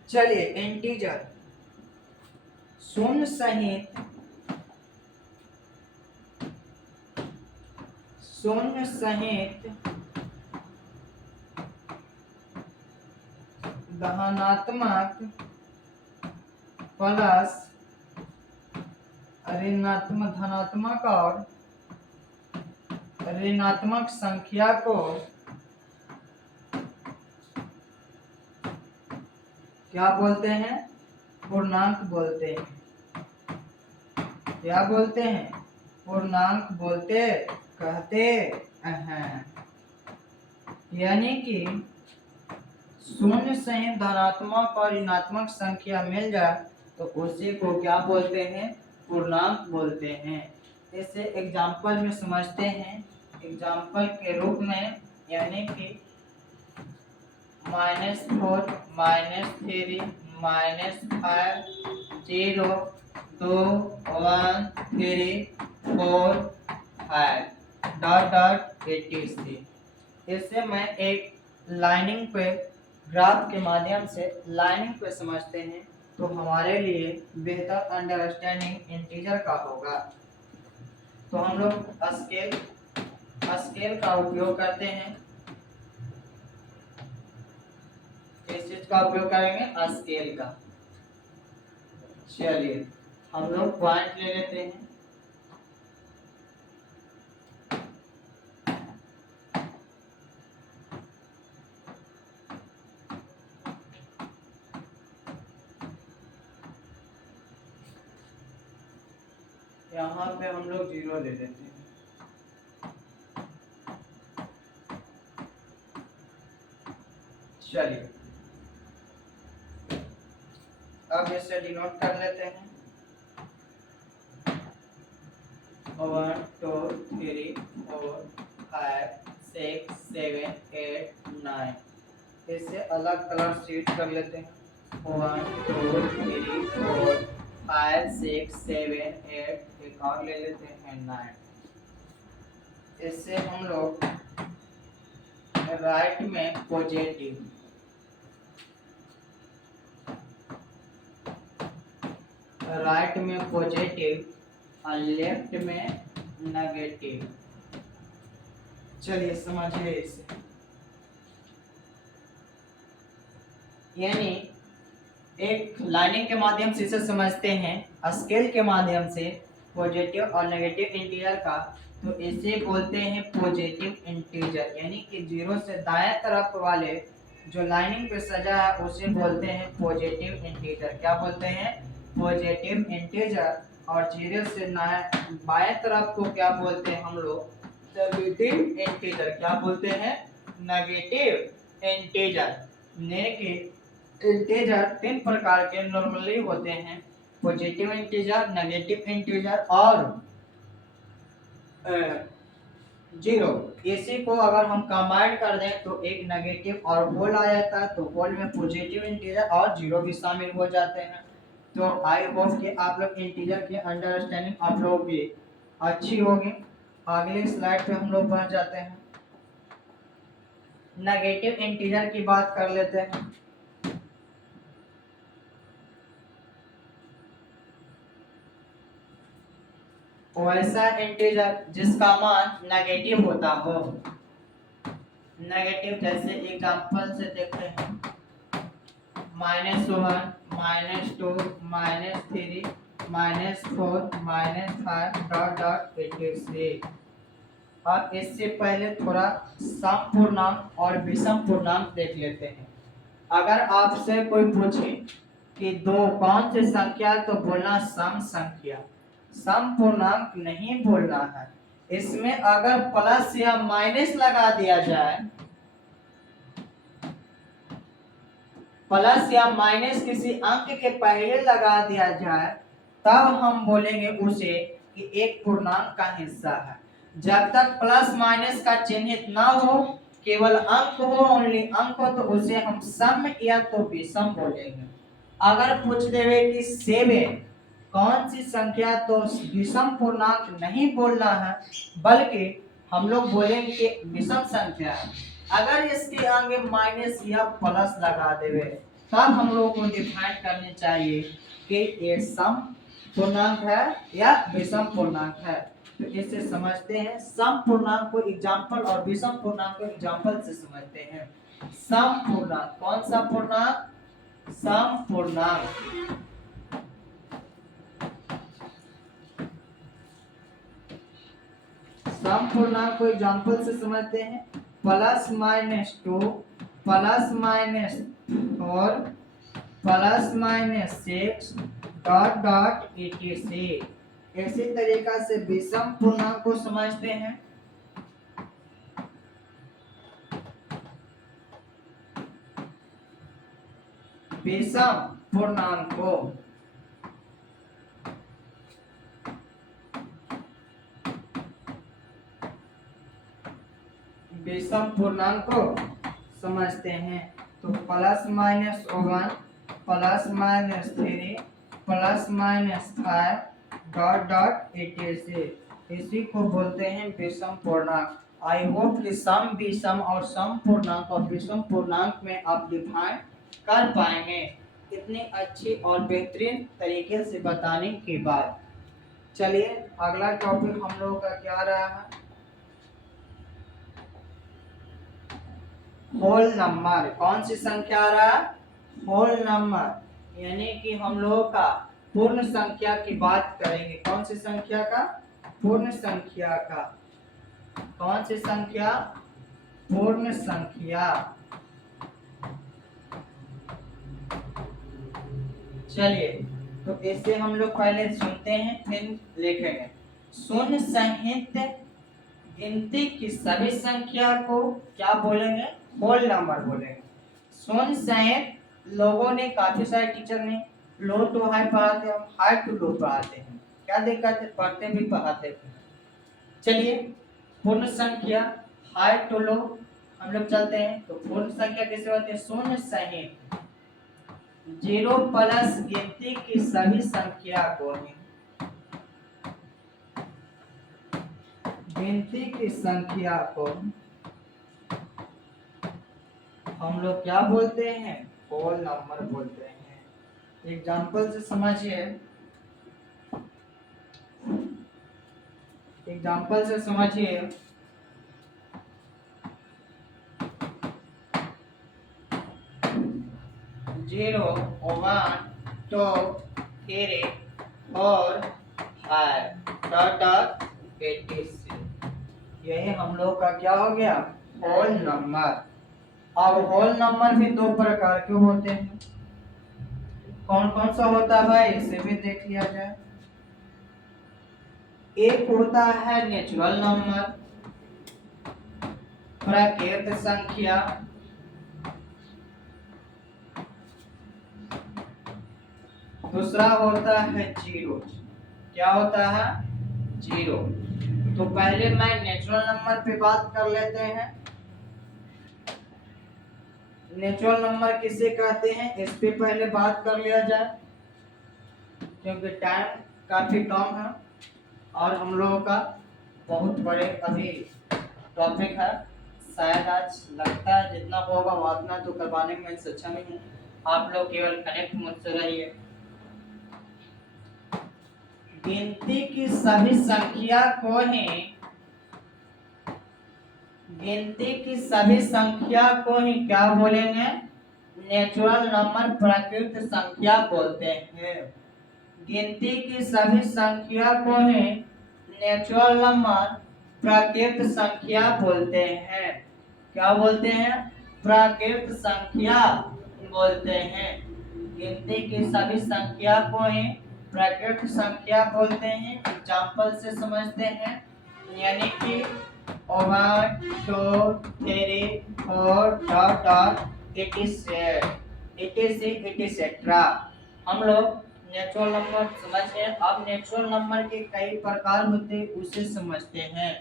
चलिए इंटीजर शून्य सहित धनात्मक प्लस धनात्मक और ऋणात्मक संख्या को क्या बोलते हैं? पूर्णांक बोलते हैं। क्या बोलते हैं? पूर्णांक कहते हैं। यानी कि शून्य सहित धनात्मक और ऋणात्मक संख्या मिल जाए तो उसी को क्या बोलते हैं? पूर्णांक बोलते हैं। इसे एग्जाम्पल में समझते हैं। एग्जाम्पल के रूप में, यानी कि -4, -3, -5, 0, 2, 1, 3, 4, 5 ... etc। इसे मैं एक लाइनिंग पे, ग्राफ के माध्यम से लाइनिंग पे समझते हैं तो हमारे लिए बेहतर अंडरस्टैंडिंग इंटीजर का होगा। तो हम लोग स्केल का उपयोग करते हैं। किस चीज का उपयोग करेंगे? स्केल का। चलिए हम लोग पॉइंट ले लेते हैं। यहाँ पे हम लोग 0 ले लेते हैं। चलिए अब इसे डिनोट कर लेते हैं। 1, 2, 3, 4, 5, 6, 7, 8, 9। इसे अलग कलर शीट कर लेते हैं। 1, 2, 3, 4, 5, 6, 7, 8, एक और ले लेते हैं 9। इससे हम लोग राइट में पॉजिटिव, और लेफ्ट में नेगेटिव। चलिए समझिए इसे। यानी एक लाइनिंग के माध्यम से इसे समझते हैं, स्केल के माध्यम से पॉजिटिव और नेगेटिव इंटीजर का, तो इसे बोलते हैं पॉजिटिव इंटीजर। यानी कि 0 से दाएं तरफ वाले जो लाइनिंग पे सजा है उसे बोलते हैं पॉजिटिव इंटीजर। क्या बोलते हैं? Positive integer. और 0 से बाएं तरफ को क्या बोलते हैं हम लोग? Negative integer. क्या बोलते हैं? Negative integer. नेगेटिव इंटीजर 3 प्रकार के नॉर्मली होते हैं: पॉजिटिव इंटीजर, नेगेटिव इंटीजर और 0। इसी को अगर हम कंबाइन कर दें तो एक नेगेटिव और होल आ जाता है, तो होल में पॉजिटिव इंटीजर और 0 भी शामिल हो जाते हैं। तो आई होप कि आप लोग इंटीजर की अंडरस्टैंडिंग आप लोग की अच्छी होगी। अगले स्लाइड पे हम लोग बढ़ जाते हैं। नेगेटिव इंटीजर की बात कर लेते हैं। वैसा इंटीजर जिसका मान नेगेटिव होता हो। नेगेटिव जैसे एग्जांपल से देखते हैं -1 -2 -3 -4 -5 डॉट डॉट 86। अब इससे पहले थोड़ा सम पूर्णांक और विषम पूर्णांक देख लेते हैं। अगर आपसे कोई पूछे कि दो कौन सी संख्या, तो बोलना सम संख्या, सम पूर्णांक नहीं बोलना है। इसमें अगर प्लस या माइनस लगा दिया जाए, प्लस या माइनस किसी अंक के पहले लगा दिया जाए, तब हम बोलेंगे उसे कि एक पूर्णांक का हिस्सा है। जब तक प्लस माइनस का चिन्हित ना हो, केवल अंक हो, ओनली अंक हो, तो उसे हम सम या तो विषम बोलेंगे। अगर पूछ देवे कि 7 कौन सी संख्या, तो विषम पूर्णांक नहीं बोलना है, बल्कि हम लोग बोलेंगे कि विषम संख्या है। अगर इसके आगे माइनस या प्लस लगा देवे, तब हम लोग को डिफाइन करनी चाहिए कि ये सम पूर्णांक है या विषम पूर्णांक है। तो इसे समझते हैं, सम पूर्णांक को एग्जांपल और विषम पूर्णांक को एग्जांपल से समझते हैं। सम पूर्णांक, कौन सा पूर्णांक? सम पूर्णांक। सम पूर्णांक को एग्जांपल से समझते हैं। +-2 +-4 +-6 डॉट डॉट 86। इसी तरीका से विषम पूर्णांक को समझते हैं। विषम पूर्णांक को विषम पूर्णांक को समझते हैं। तो +-1 +-3 +-5 डॉट डॉट 86, इसी को बोलते हैं विषम पूर्णांक। आई होप कि सम, विषम और सम पूर्णांक और विषम पूर्णांक में आप डिफाइन कर पाएंगे, इतनी अच्छी और बेहतरीन तरीके से बताने के बाद। चलिए अगला टॉपिक हम लोगों का क्या रहा है? Whole number. कौन सी संख्या रहा? होल नंबर, यानी कि हम लोगों का पूर्ण संख्या की बात करेंगे। कौन सी संख्या का? पूर्ण संख्या का। कौन सी संख्या? पूर्ण संख्या। चलिए तो इसे हम लोग पहले सुनते हैं, फिर लिखेंगे। शून्य सहित गिनती की सभी संख्या को क्या बोलेंगे? होल नंबर बोलेंगे। शून्य सहित, लोगों ने, काफी सारे टीचर ने लो टू हाई पढ़ाते, हम हाई टू लो पढ़ाते हैं, क्या दिक्कत है? पढ़ते भी पढ़ाते हैं। चलिए पूर्ण संख्या हाई टू लो हम लोग चलते हैं। तो पूर्ण संख्या कैसे होती है? शून्य सहित 0 प्लस गिनती की सभी संख्या को ही, गिनती की संख्या को हम लोग क्या बोलते हैं? होल नंबर बोलते हैं। एग्जाम्पल से समझिए, एग्जाम्पल से समझिए। 0 1 2 3 4 5 डॉट डॉट 86, यही हम लोग का क्या हो गया? Whole number. अब होल नंबर भी दो प्रकार के होते हैं। कौन कौन सा होता है भाई? इसे भी देख लिया जाए। एक होता है नेचुरल नंबर, प्राकृत संख्या। दूसरा होता है जीरो। क्या होता है? जीरो। तो पहले मैं नेचुरल नंबर पे बात कर लेते हैं। नेचुरल नंबर किसे कहते हैं, इस पे पहले बात कर लिया जाए, क्योंकि टाइम काफी कम है और हम लोगों का बहुत बड़े अभी टॉपिक है। शायद आज लगता है जितना होगा उतना तो करवाने में सक्षम ही हूँ। आप लोग केवल कनेक्ट मुझसे रहिए। गिनती की सभी संख्या को ही गिनती की सभी संख्या को ही क्या बोलेंगे? नेचुरल नंबर, प्राकृत संख्या बोलते हैं। गिनती की सभी संख्या को ही नेचुरल नंबर, प्राकृत संख्या बोलते हैं। क्या बोलते हैं? प्राकृत संख्या बोलते हैं। गिनती की सभी संख्या को ही प्राकृत संख्या बोलते हैं। एग्जाम्पल से समझते हैं, यानी कि 1 2 3 4 डॉट डॉट 86 एटसेट्रा। हम लोग नेचुरल नंबर समझ गए। अब नेचुरल नंबर के कई प्रकार होते हैं, उसे समझते हैं।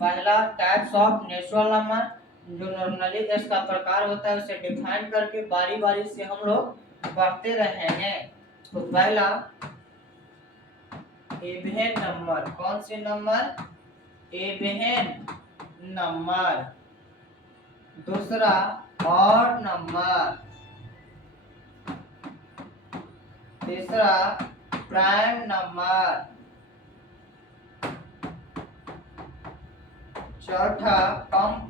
पहला टाइप्स ऑफ नेचुरल नंबर, जो नॉर्मली इसका प्रकार होता है उसे डिफाइन करके बारी बारी से हम लोग बढ़ते रहे हैं। तो पहला इवन नंबर। कौन से नंबर? Even number. दूसरा ऑड नंबर। तीसरा प्राइम नंबर। चौथा कम